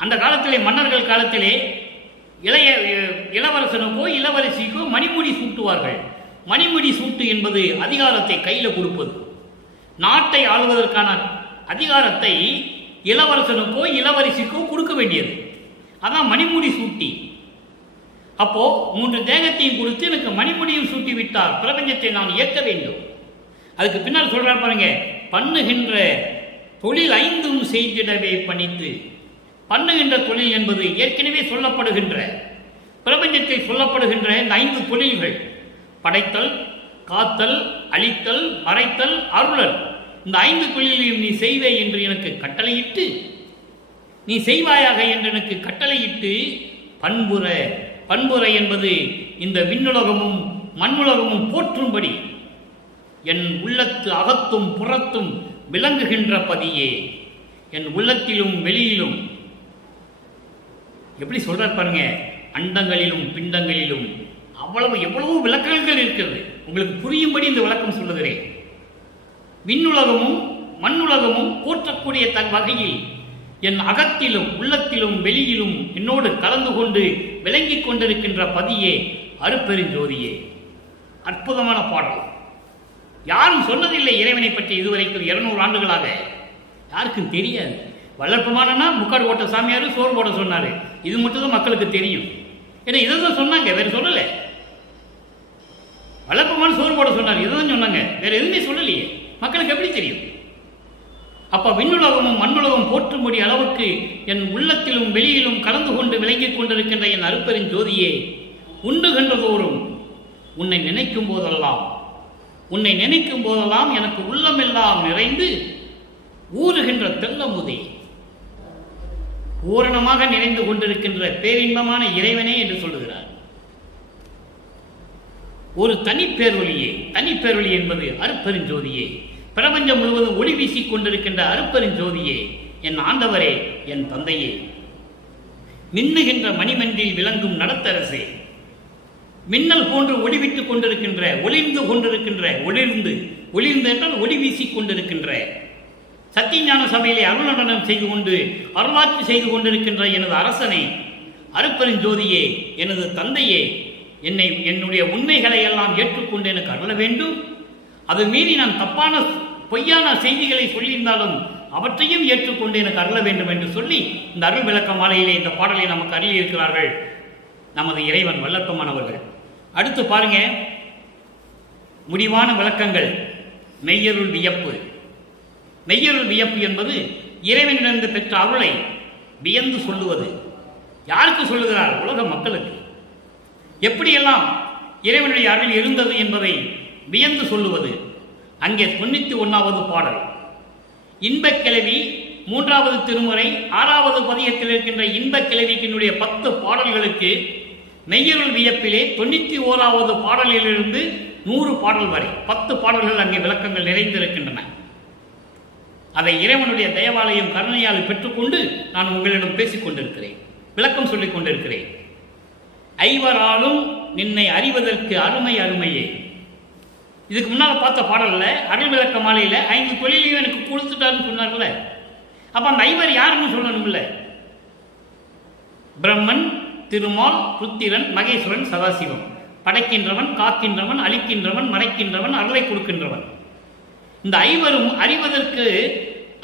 அந்த காலத்திலே, மன்னர்கள் காலத்திலே இளவரசனுக்கோ இளவரசிக்கோ மணிமுடி சூட்டுவார்கள். மணிமுடி சூட்டு என்பது அதிகாரத்தை கையில கொடுப்பது. நாட்டை ஆளுவதற்கான அதிகாரத்தை இளவரசனுக்கோ இளவரசிக்கோ கொடுக்க வேண்டியது. அதான் மணிமுடி சூட்டி. அப்போ 3 தேகத்தையும் கொடுத்து எனக்கு மணிமுடியும் சூட்டி விட்டார். பிரபஞ்சத்தை நான் இயக்க வேண்டும். அதுக்கு பின்னால் சொல்றார் பாருங்க, பண்ணுகின்ற தொழில் 5ம் செய்திடவே பணித்து. பண்ணுகின்ற தொழில் என்பது ஏற்கனவே சொல்லப்படுகின்ற, பிரபஞ்சத்தில் சொல்லப்படுகின்ற இந்த 5 தொழில்கள்: படைத்தல், காத்தல், அழித்தல், மறைத்தல், அருளல். இந்த 5 தொழிலையும் நீ செய்வே என்று எனக்கு கட்டளையிட்டு நீ செய்வாயாக என்று எனக்கு கட்டளையிட்டு பண்புற. பண்புற என்பது இந்த விண்ணுலகமும் மண்ணுலகமும் போற்றும்படி என் உள்ளத்து அகத்தும் புறத்தும் விளங்குகின்ற பதியே, என் உள்ளத்திலும் வெளியிலும். எப்படி சொல்ற பாருங்க, அண்டங்களிலும் பிண்டங்களிலும் எவ்வளவு விளக்கங்கள் இருக்கிறது. உங்களுக்கு புரியும்படி இந்த விளக்கம் சொல்லுகிறேன். விண்ணுலகமும் மண்ணுலகமும் போற்றக்கூடிய தன் வகையில் என் அகத்திலும் உள்ளத்திலும் வெளியிலும் என்னோடு கலந்து கொண்டு விளங்கிக் கொண்டிருக்கின்ற பதியே, அருட்பெருஞ்சோதியே. அற்புதமான பாடல். யாரும் சொன்னதில்லை இறைவனை பற்றி இதுவரைக்கும் 200 ஆண்டுகளாக. யாருக்கும் தெரியாது. வல்லற்பமானனா முக்காடு ஓட்ட சாமியார் சோறு போட சொன்னாரு. இது மட்டும் தான் மக்களுக்கு தெரியும். ஏன்னா இதை தான் சொன்னாங்க, வேற சொல்லலை. வல்லற்பமான சோறு போட சொன்னார், இதைதான் சொன்னாங்க, வேற எதுவுமே சொல்லலையே. மக்களுக்கு எப்படி தெரியும்? அப்ப விண்ணுலகமும் மண்ணுலகம் போற்றும்படி அளவுக்கு என் உள்ளத்திலும் வெளியிலும் கலந்து கொண்டு விளங்கிக் கொண்டிருக்கின்ற என் அருட்பெருஞ்சோதியே, உண்டுகின்ற தோறும் உன்னை நினைக்கும் போதெல்லாம் எனக்கு உள்ளமெல்லாம் நிறைந்து ஊறுகின்ற தெல்லமுதே, பூரணமாக நிறைந்து கொண்டிருக்கின்ற பேரின்பமான இறைவனே என்று சொல்லுகிறார். ஒரு தனிப்பேரொளி என்பது அருட்பெருஞ்சோதியே. பிரபஞ்சம் முழுவதும் ஒளி வீசிக் கொண்டிருக்கின்ற அருட்பெருஞ்சோதியே, என் ஆண்டவரே, என் தந்தையே, மின்னுகின்ற மணிமண்டில் விளங்கும் நடத்தரசே, மின்னல் போன்று ஒளிவிட்டுக் கொண்டிருக்கின்ற ஒளிர்ந்து என்றால் ஒளி வீசிக் கொண்டிருக்கின்ற சத்தியஞான சபையிலே அருள் நடனம் செய்து கொண்டு அருளாட்சி செய்து கொண்டிருக்கின்ற எனது அரசனை, அருட்பெருஞ்சோதியே, எனது தந்தையே, என்னுடைய உண்மைகளை எல்லாம் ஏற்றுக்கொண்டு எனக்கு அருள வேண்டும். அது மீறி நான் தப்பான பொய்யான செய்திகளை சொல்லியிருந்தாலும் அவற்றையும் ஏற்றுக்கொண்டு எனக்கு அருள வேண்டும் என்று சொல்லி இந்த அருள் விளக்க மாலையிலே இந்த பாடலை நமக்கு அருளி இருக்கிறார்கள் நமது இறைவன் வல்லற்பமானவர்கள். அடுத்து பாருங்க, முடிவான விளக்கங்கள். மெய்யருள் வியப்பு. மெய்யருள் வியப்பு என்பது இறைவனிடந்து பெற்ற அருளை வியந்து சொல்லுவது. யாருக்கு சொல்லுகிறார்? உலக மக்களுக்கு. எப்படியெல்லாம் இறைவனுடைய அருள் இருந்தது என்பதை வியந்து சொல்லுவது. அங்கே 91வது பாடல், இன்பக் கிளவி 3வது திருமுறை 6வது பதியத்தில் இருக்கின்ற இன்பக் கிளவிக்கினுடைய 10 பாடல்களுக்கு மெய்யருள் வியப்பிலே 91வது பாடலிலிருந்து 100 பாடல் வரை 10 பாடல்கள் அங்கே விளக்கங்கள் நிறைந்திருக்கின்றன. அதை இறைவனுடைய தயவாலயம் கருணையால் பெற்றுக்கொண்டு நான் உங்களிடம் பேசிக் கொண்டிருக்கிறேன், விளக்கம் சொல்லிக் கொண்டிருக்கிறேன். ஐவராலும் நின்னை அறிவதற்கு அருமையே. இதுக்கு முன்னால் பார்த்த பாடல்ல அருள் விளக்க மாலையில 5 தொழிலையும் எனக்கு கொடுத்துட்டாருன்னு சொன்னார்ல. அப்ப அந்த ஐவர் யாருன்னு சொல்லணும்ல? பிரம்மன், திருமால், ருத்திரன், மகேஸ்வரன், சதாசிவம். படைக்கின்றவன், காக்கின்றவன், அழிக்கின்றவன், மறைக்கின்றவன், அருளை கொடுக்கின்றவன். இந்த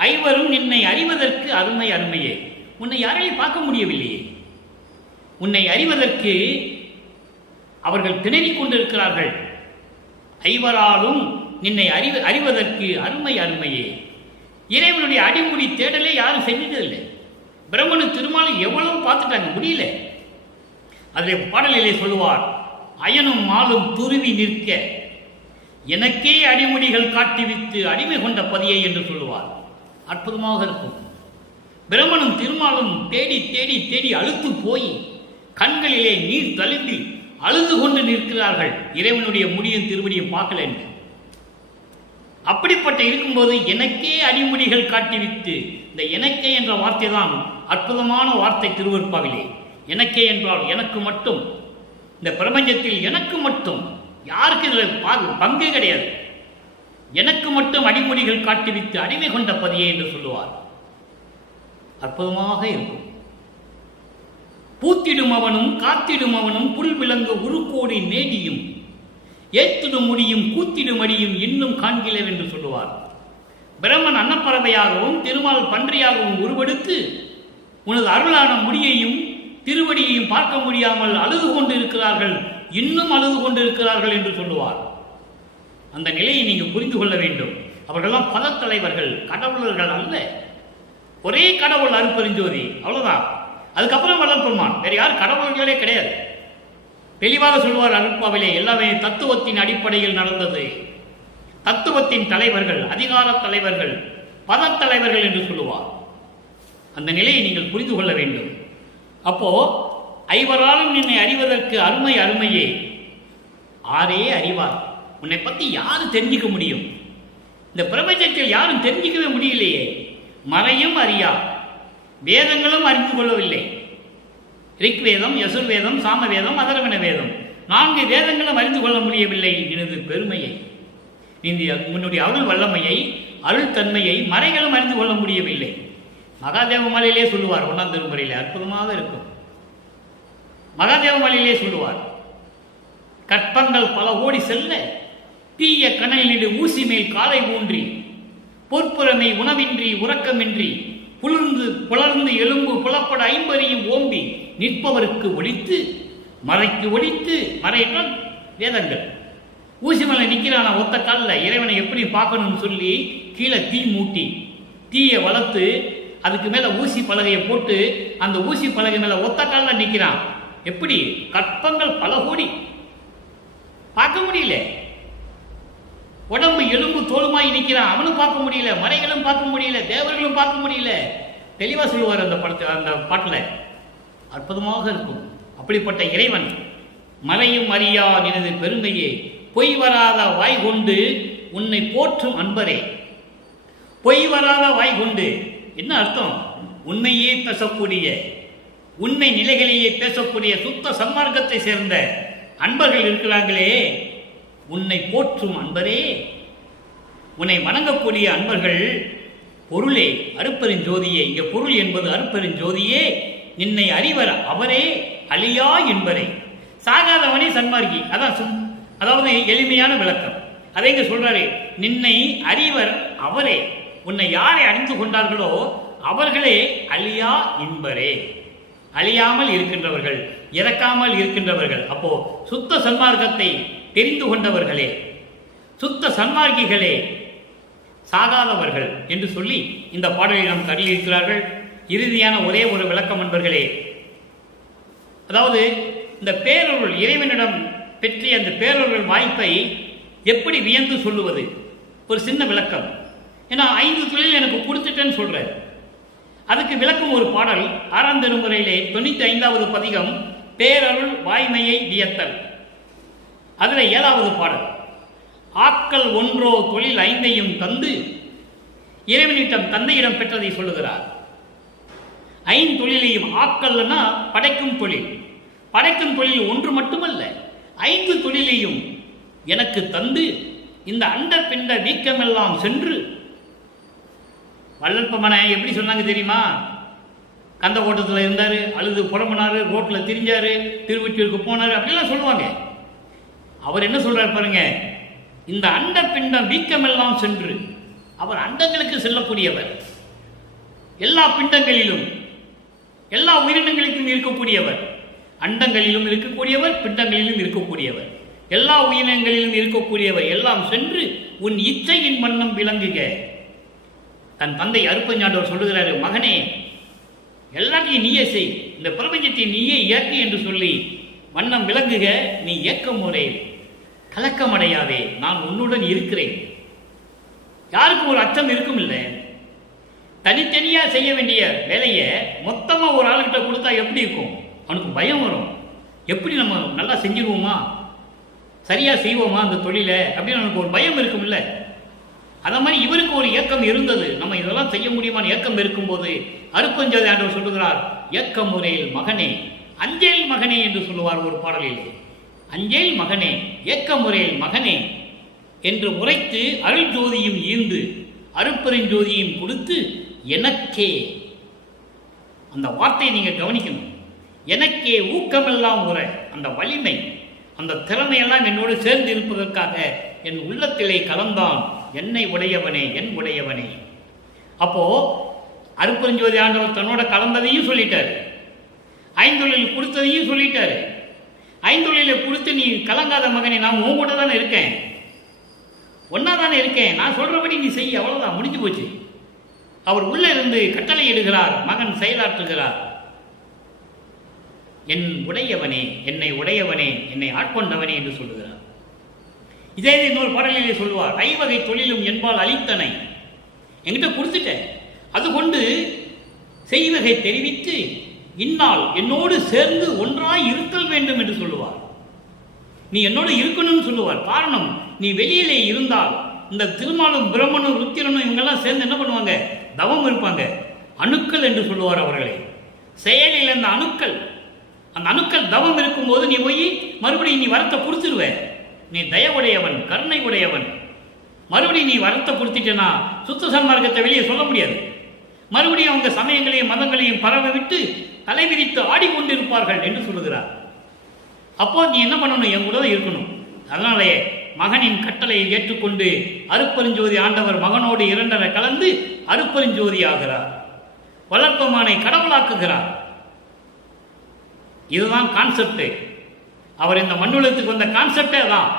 ஐவரும் நின்னை அறிவதற்கு அருமையே. உன்னை யாரையும் பார்க்க முடியவில்லையே. உன்னை அறிவதற்கு அவர்கள் திணறிக் கொண்டிருக்கிறார்கள். ஐவராலும் நின்னை அறிவதற்கு அருமையே. இறைவனுடைய அடிமுடி தேடலே யாரும் செஞ்சதில்லை. பிரம்மனு திருமாலும் எவ்வளவு பார்த்துட்டாங்க, முடியல. அதில் பாடலிலே சொல்லுவார், அயனும் மாலும் துருவி நிற்க எனக்கே அடிமுடிகள் காட்டிவித்து அடிமை கொண்ட பதியை என்று சொல்லுவார். அற்புதமாக இருக்கும். பிரம்மனும் திருமாலும் தேடி தேடி தேடி அழுத்து போய் கண்களிலே நீர் தழும்பி அழுது கொண்டு நிற்கிறார்கள். இறைவனுடைய முடியும் திருவடியும் பார்க்கல என்று. அப்படிப்பட்ட இருக்கும்போது எனக்கே அடிமுடிகள் காட்டிவித்து, இந்த எனக்கே என்ற வார்த்தை தான் அற்புதமான வார்த்தை திருவருட்பாவிலே. எனக்கே என்றால் எனக்கு மட்டும், இந்த பிரபஞ்சத்தில் எனக்கு மட்டும், யாருக்கு இதில் பங்கு கிடையாது. எனக்கு மட்டும் அடிமுடிகள் காட்டிவித்து அடிமை கொண்ட பதியே என்று சொல்லுவார். அற்புதமாக இருக்கும். பூத்திடும் அவனும் காத்திடும் அவனும் புல் விலங்கு உருக்கோடி நேடியும் ஏத்திடும் முடியும் கூத்திடும் அடியும் இன்னும் காண்கிறேன் என்று சொல்லுவார். பிரம்மன் அன்னப்பறவையாகவும் திருமால் பன்றியாகவும் உருவெடுத்து உனது அருளான முடியையும் திருவடியையும் பார்க்க முடியாமல் அழுது கொண்டு இருக்கிறார்கள், இன்னும் அழுது கொண்டு இருக்கிறார்கள் என்று சொல்லுவார். அந்த நிலையை நீங்கள் புரிந்து கொள்ள வேண்டும். அவர்களெல்லாம் பல தலைவர்கள், கடவுளர்கள் அல்ல. ஒரே கடவுள் அருட்பெருஞ்சோதி, அவ்வளவுதான். அதுக்கப்புறம் வல்லற்பெருமான், வேறு யார் கடவுள்களே கிடையாது. தெளிவாக சொல்லுவார் அருட்பாவிலே, எல்லாமே தத்துவத்தின் அடிப்படையில் நடந்தது. தத்துவத்தின் தலைவர்கள், அதிகார தலைவர்கள், பதத்தலைவர்கள் என்று சொல்லுவார். அந்த நிலையை நீங்கள் புரிந்து கொள்ள வேண்டும். அப்போ ஐவராலும் நின்னை அறிவதற்கு அருமை அருமையே, ஆரே அறிவார். உன்னை பற்றி யாரு தெரிஞ்சுக்க முடியும்? இந்த பிரபஞ்சத்தில் யாரும் தெரிஞ்சிக்கவே முடியலையே. மறையும் அறியா, வேதங்களும் அறிந்து கொள்ளவில்லை. ரிக்வேதம், யசுர்வேதம், சாமவேதம், அதர்வண வேதம், 4 வேதங்களும் அறிந்து கொள்ள முடியவில்லை. எனது பெருமையை, உன்னுடைய அருள் வல்லமையை, அருள் தன்மையை மறைகளும் அறிந்து கொள்ள முடியவில்லை. மகாதேவ மலையிலே சொல்லுவார், 1ஆம் திருமுறையில் அற்புதமாக இருக்கும். மகாதேவ மலையிலே சொல்லுவார், கற்பங்கள் பல ஓடி செல்ல தீய கனல் நின்று ஊசி மேல் காலை ஊன்றி பொற்புறமை உணவின்றி உறக்கமின்றி புலர்ந்து எலும்பு புலப்பட ஐம்பறியும் ஓம்பி நிற்பவருக்கு ஒழித்து மறைக்கு ஒழித்து, மறையினால் வேதங்கள், ஊசி மேலே நிற்கிறான ஒத்த காலில் இறைவனை எப்படி பார்க்கணும்னு சொல்லி கீழே தீ மூட்டி தீயை வளர்த்து அதுக்கு மேலே ஊசி பலகையை போட்டு அந்த ஊசி பலகை மேலே ஒத்த காலில் நிற்கிறான். எப்படி? கற்பங்கள் பல கோடி, பார்க்க முடியல. உடம்பு எலும்பு தோலுமாய் நிற்கிறான், அவனும் பார்க்க முடியல, மறைகளும் பார்க்க முடியல, தேவர்களும் பார்க்க முடியல. தெளிவாக சொல்லுவார் அந்த பாட்டில், அற்புதமாக இருக்கும். அப்படிப்பட்ட இறைவன் மறையும் அறியா எனது பெருமையே, பொய் வராத வாய் கொண்டு உன்னை போற்றும் அன்பரே. பொய் வராத வாய் கொண்டு என்ன அர்த்தம்? உண்மையே பேசக்கூடிய, உண்மை நிலைகளையே பேசக்கூடிய சுத்த சன்மார்க்கத்தை சேர்ந்த அன்பர்கள் இருக்கிறாங்களே, உன்னை போற்றும் அன்பரே, உன்னை வணங்கக்கூடிய அன்பர்கள், பொருளே அருட்பெருஞ்சோதியே. இங்கே பொருள் என்பது அருட்பெருஞ்சோதியே, நின்னை அறிவர் அவரே அழியா என்பரே. சாகாதவனே சன்மார்க்கி. அதாவது எளிமையான விளக்கம். அதை இங்க சொல்றாரு, நின்னை அறிவர் அவரே. உன்னை யாரை அறிந்து கொண்டார்களோ அவர்களே அழியா என்பரே. அழியாமல் இருக்கின்றவர்கள், இறக்காமல் இருக்கின்றவர்கள். அப்போ சுத்த சன்மார்க்கத்தை தெரிந்து கொண்டவர்களே, சுத்த சன்மார்க்கிகளே, சாகாதவர்கள் என்று சொல்லி இந்த பாடலை நாம் கருதியிருக்கிறார்கள். இறுதியான ஒரே ஒரு விளக்கம் நண்பர்களே, அதாவது இந்த பேரொருள் இறைவனிடம் பெற்றிய அந்த பேரொருள் வாய்ப்பை எப்படி வியந்து சொல்லுவது? ஒரு சின்ன விளக்கம். ஏன்னா 5 தொழில் எனக்கு கொடுத்துட்டேன்னு சொல்றேன். அதுக்கு விளக்கும் ஒரு பாடல் 6ஆம் திருமுறையிலே 95வது பதிகம், பேரருள் வாய்மையை வியத்தல். அதுல 7வது பாடல், ஆக்கல் ஒன்றோ தொழில் 5ஐயும் தந்து இறைவனிடம் தந்தையிடம் பெற்றதை சொல்லுகிறார். 5 தொழிலையும், ஆக்கல்னா படைக்கும் தொழில், படைக்கும் தொழில் ஒன்று மட்டுமல்ல 5 தொழிலையும் எனக்கு தந்து இந்த அண்ட பிண்ட வீக்கமெல்லாம் சென்று. வள்ளற்பமனை எப்படி சொன்னாங்க தெரியுமா? கந்த கோட்டத்தில் இருந்தார், அழுது புலம்புனார், ரோட்டில் திரிஞ்சார், திருவொற்றியூருக்கு போனார், அப்படிலாம் சொல்லுவாங்க. அவர் என்ன சொல்றார் பாருங்க, இந்த அண்ட பிண்டம் வீக்கமெல்லாம் சென்று. அவர் அண்டங்களுக்கு செல்லக்கூடியவர், எல்லா பிண்டங்களிலும் எல்லா உயிரினங்களுக்கும் இருக்கக்கூடியவர், அண்டங்களிலும் இருக்கக்கூடியவர், பிண்டங்களிலும் இருக்கக்கூடியவர், எல்லா உயிரினங்களிலும் இருக்கக்கூடியவர். எல்லாம் சென்று உன் இச்சையின் வண்ணம் விளங்குக. தன் தந்தை அருட்பெருஞ்சாண்டவர் சொல்லுகிறாரு, மகனே எல்லாத்தையும் நீயே செய், இந்த பிரபஞ்சத்தை நீயே இயக்கு என்று சொல்லி வண்ணம் விளங்குக. நீ இயக்கம் முறை கலக்கமடையாதே, நான் உன்னுடன் இருக்கிறேன். யாருக்கும் ஒரு அச்சம் இருக்கும் இல்லை. தனித்தனியா செய்ய வேண்டிய வேலையை மொத்தமா ஒரு ஆளுகிட்ட கொடுத்தா எப்படி இருக்கும்? அவனுக்கு பயம் வரும். எப்படி நம்ம நல்லா செஞ்சிருவோமா, சரியா செய்வோமா அந்த தொழிலை அப்படின்னு அவனுக்கு ஒரு பயம் இருக்கும் இல்லை. அத மாதிரி இவருக்கு ஒரு இயக்கம் இருந்தது. நம்ம இதெல்லாம் செய்ய முடியுமான இயக்கம் இருக்கும்போது அருட்பெருஞ்சோதி ஆண்டவர் சொல்லுகிறார், இயக்க முறையில் மகனே, அஞ்சேல் மகனே என்று சொல்லுவார் ஒரு பாடலிலே. அஞ்சேல் மகனே, இயக்க முறையில் மகனே என்று உரைத்து அருள் ஜோதியும் ஈந்து அருட்பெருஞ்சோதியும் கொடுத்து எனக்கே, அந்த வார்த்தையை நீங்க கவனிக்கணும், எனக்கே ஊக்கமெல்லாம் உரை, அந்த வலிமை அந்த திறமையெல்லாம் என்னோடு சேர்ந்து இருப்பதற்காக என் உள்ளத்திலே கலந்தான். என்னை உடையவனே, என் உடையவனே. அப்போ அருட்பெருஞ்சோதி ஆண்டவர் தன்னோட கலந்ததையும் சொல்லிட்டாரு, 5 தொழில் கொடுத்ததையும் சொல்லிட்டாரு. 5 தொழிலை கொடுத்து நீ கலங்காத மகனே, நான் உன் கூட தானே இருக்கேன், ஒன்னா தானே இருக்கேன், நான் சொல்றபடி நீ செய்ய, அவ்வளவுதான், முடிஞ்சு போச்சு. அவர் உள்ள இருந்து கட்டளை இடுகிறார், மகன் செயலாற்றுகிறார். என் உடையவனே, என்னை உடையவனே, என்னை ஆட்கொண்டவனே என்று சொல்லுகிறார். இதே இன்னொரு பாடலிலே சொல்லுவார், 5 வகை தொழிலும் என்பால் அளித்தனை, என்கிட்ட கொடுத்துட்டேன், அது கொண்டு செய்வகை தெரிவித்து இந்நாள் என்னோடு சேர்ந்து ஒன்றாய் இருத்தல் வேண்டும் என்று சொல்லுவார். நீ என்னோடு இருக்கணும்னு சொல்லுவார். காரணம், நீ வெளியிலே இருந்தால் இந்த திருமாலும் பிரம்மனும் ருத்திரனும் இவங்கெல்லாம் சேர்ந்து என்ன பண்ணுவாங்க? தவம் இருப்பாங்க. அணுக்கள் என்று சொல்லுவார் அவர்களை. செயலில் அந்த அணுக்கள் தவம் இருக்கும்போது நீ போய் மறுபடியும் நீ வரத்தை கொடுத்துருவ. நீ தயவுடையவன், கருணை உடையவன். மறுபடியும் நீ வரத்தை கொடுத்துட்டேன்னா சுத்த சன்மார்க்கத்தை வெளியே சொல்ல முடியாது. மறுபடியும் அவங்க சமயங்களையும் மதங்களையும் பரவ விட்டு தலைவிரித்து ஆடிக்கொண்டிருப்பார்கள் என்று சொல்லுகிறார். அப்போ நீ என்ன பண்ணணும்? என் கூட இருக்கணும். அதனாலே மகனின் கட்டளையை ஏற்றுக்கொண்டு அருட்பெருஞ்சோதி ஆண்டவர் மகனோடு இரண்டரை கலந்து அருட்பெருஞ்சோதி ஆகிறார். வளர்ப்பமானை கடவுளாக்குகிறார். இதுதான் கான்செப்ட். அவர் இந்த மண்ணுலகத்துக்கு வந்த கான்செப்டே தான்.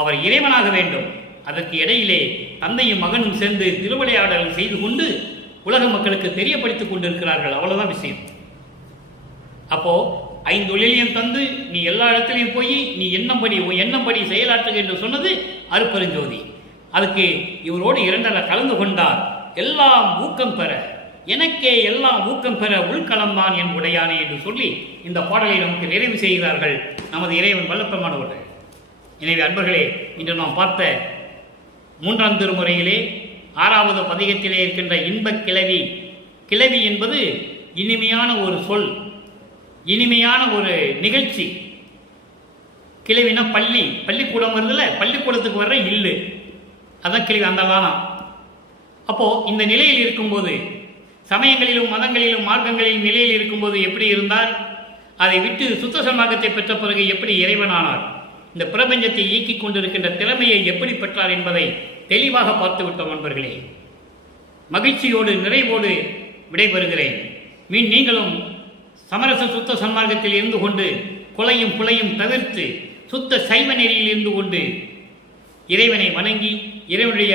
அவர் இறைவனாக வேண்டும். அதற்கு இடையிலே தந்தையும் மகனும் சேர்ந்து திருவிளையாடல் செய்து கொண்டு உலக மக்களுக்கு தெரியப்படுத்திக் கொண்டிருக்கிறார்கள். அவ்வளவுதான் விஷயம். அப்போ 5 ஒளியிலையும் தந்து நீ எல்லா இடத்துலையும் போய் நீ எண்ணம்படி செயலாற்றுக என்று சொன்னது அருட்பெருஞ்சோதி. அதுக்கு இவரோடு இரண்டரை கலந்து கொண்டார். எல்லாம் ஊக்கம் பெற, எனக்கே எல்லாம் ஊக்கம் பெற உள்களம்தான் என் உடையானே என்று சொல்லி இந்த பாடலை நமக்கு நிறைவு செய்கிறார்கள் நமது இறைவன் வல்லப்பெருமானவர்கள். எனவே அன்பர்களே, இன்று நாம் பார்த்த 3ஆம் திருமுறையிலே 6வது பதிகத்திலே இருக்கின்ற இன்பக் கிளவி. கிளவி என்பது இனிமையான ஒரு சொல், இனிமையான ஒரு நிகழ்ச்சி. கிளவினா பள்ளிக்கூடம் வருதுல்ல, பள்ளிக்கூடத்துக்கு வர்ற இல்லு, அதான் கிளவி. அந்த லானம். அப்போ இந்த நிலையில் இருக்கும்போது, சமயங்களிலும் மதங்களிலும் மார்க்கங்களிலும் நிலையில் இருக்கும்போது எப்படி இருந்தார்? அதை விட்டு சுத்த சன்மார்க்கத்தை பெற்ற பிறகு எப்படி இறைவனானார்? இந்த பிரபஞ்சத்தை இயக்கிக் கொண்டிருக்கின்ற திறமையை எப்படி பெற்றார் என்பதை தெளிவாக பார்த்துவிட்டோம் நண்பர்களே. மகிழ்ச்சியோடு நிறைவோடு விடைபெறுகிறேன். நீங்களும் சமரச சுத்த சன்மார்க்கத்தில் இருந்து கொண்டு கொலையும் புலையும் தவிர்த்து சுத்த சைவ நெறியில் இருந்து கொண்டு இறைவனை வணங்கி இறைவனுடைய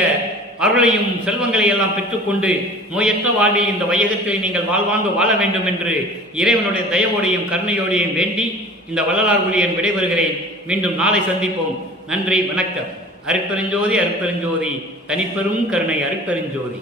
அருளையும் செல்வங்களை எல்லாம் பெற்றுக்கொண்டு நோயற்ற வாழ்வில் இந்த வையகத்தில் நீங்கள் வாழ்வாங்க வாழ வேண்டும் என்று இறைவனுடைய தயவோடையும் கருணையோடையும் வேண்டி இந்த வள்ளலார் ஊழியன் விடைபெறுகிறேன். மீண்டும் நாளை சந்திப்போம். நன்றி, வணக்கம். அருட்பெருஞ்சோதி, அருட்பெருஞ்சோதி, தனிப்பெரும் கருணை அருட்பெருஞ்சோதி.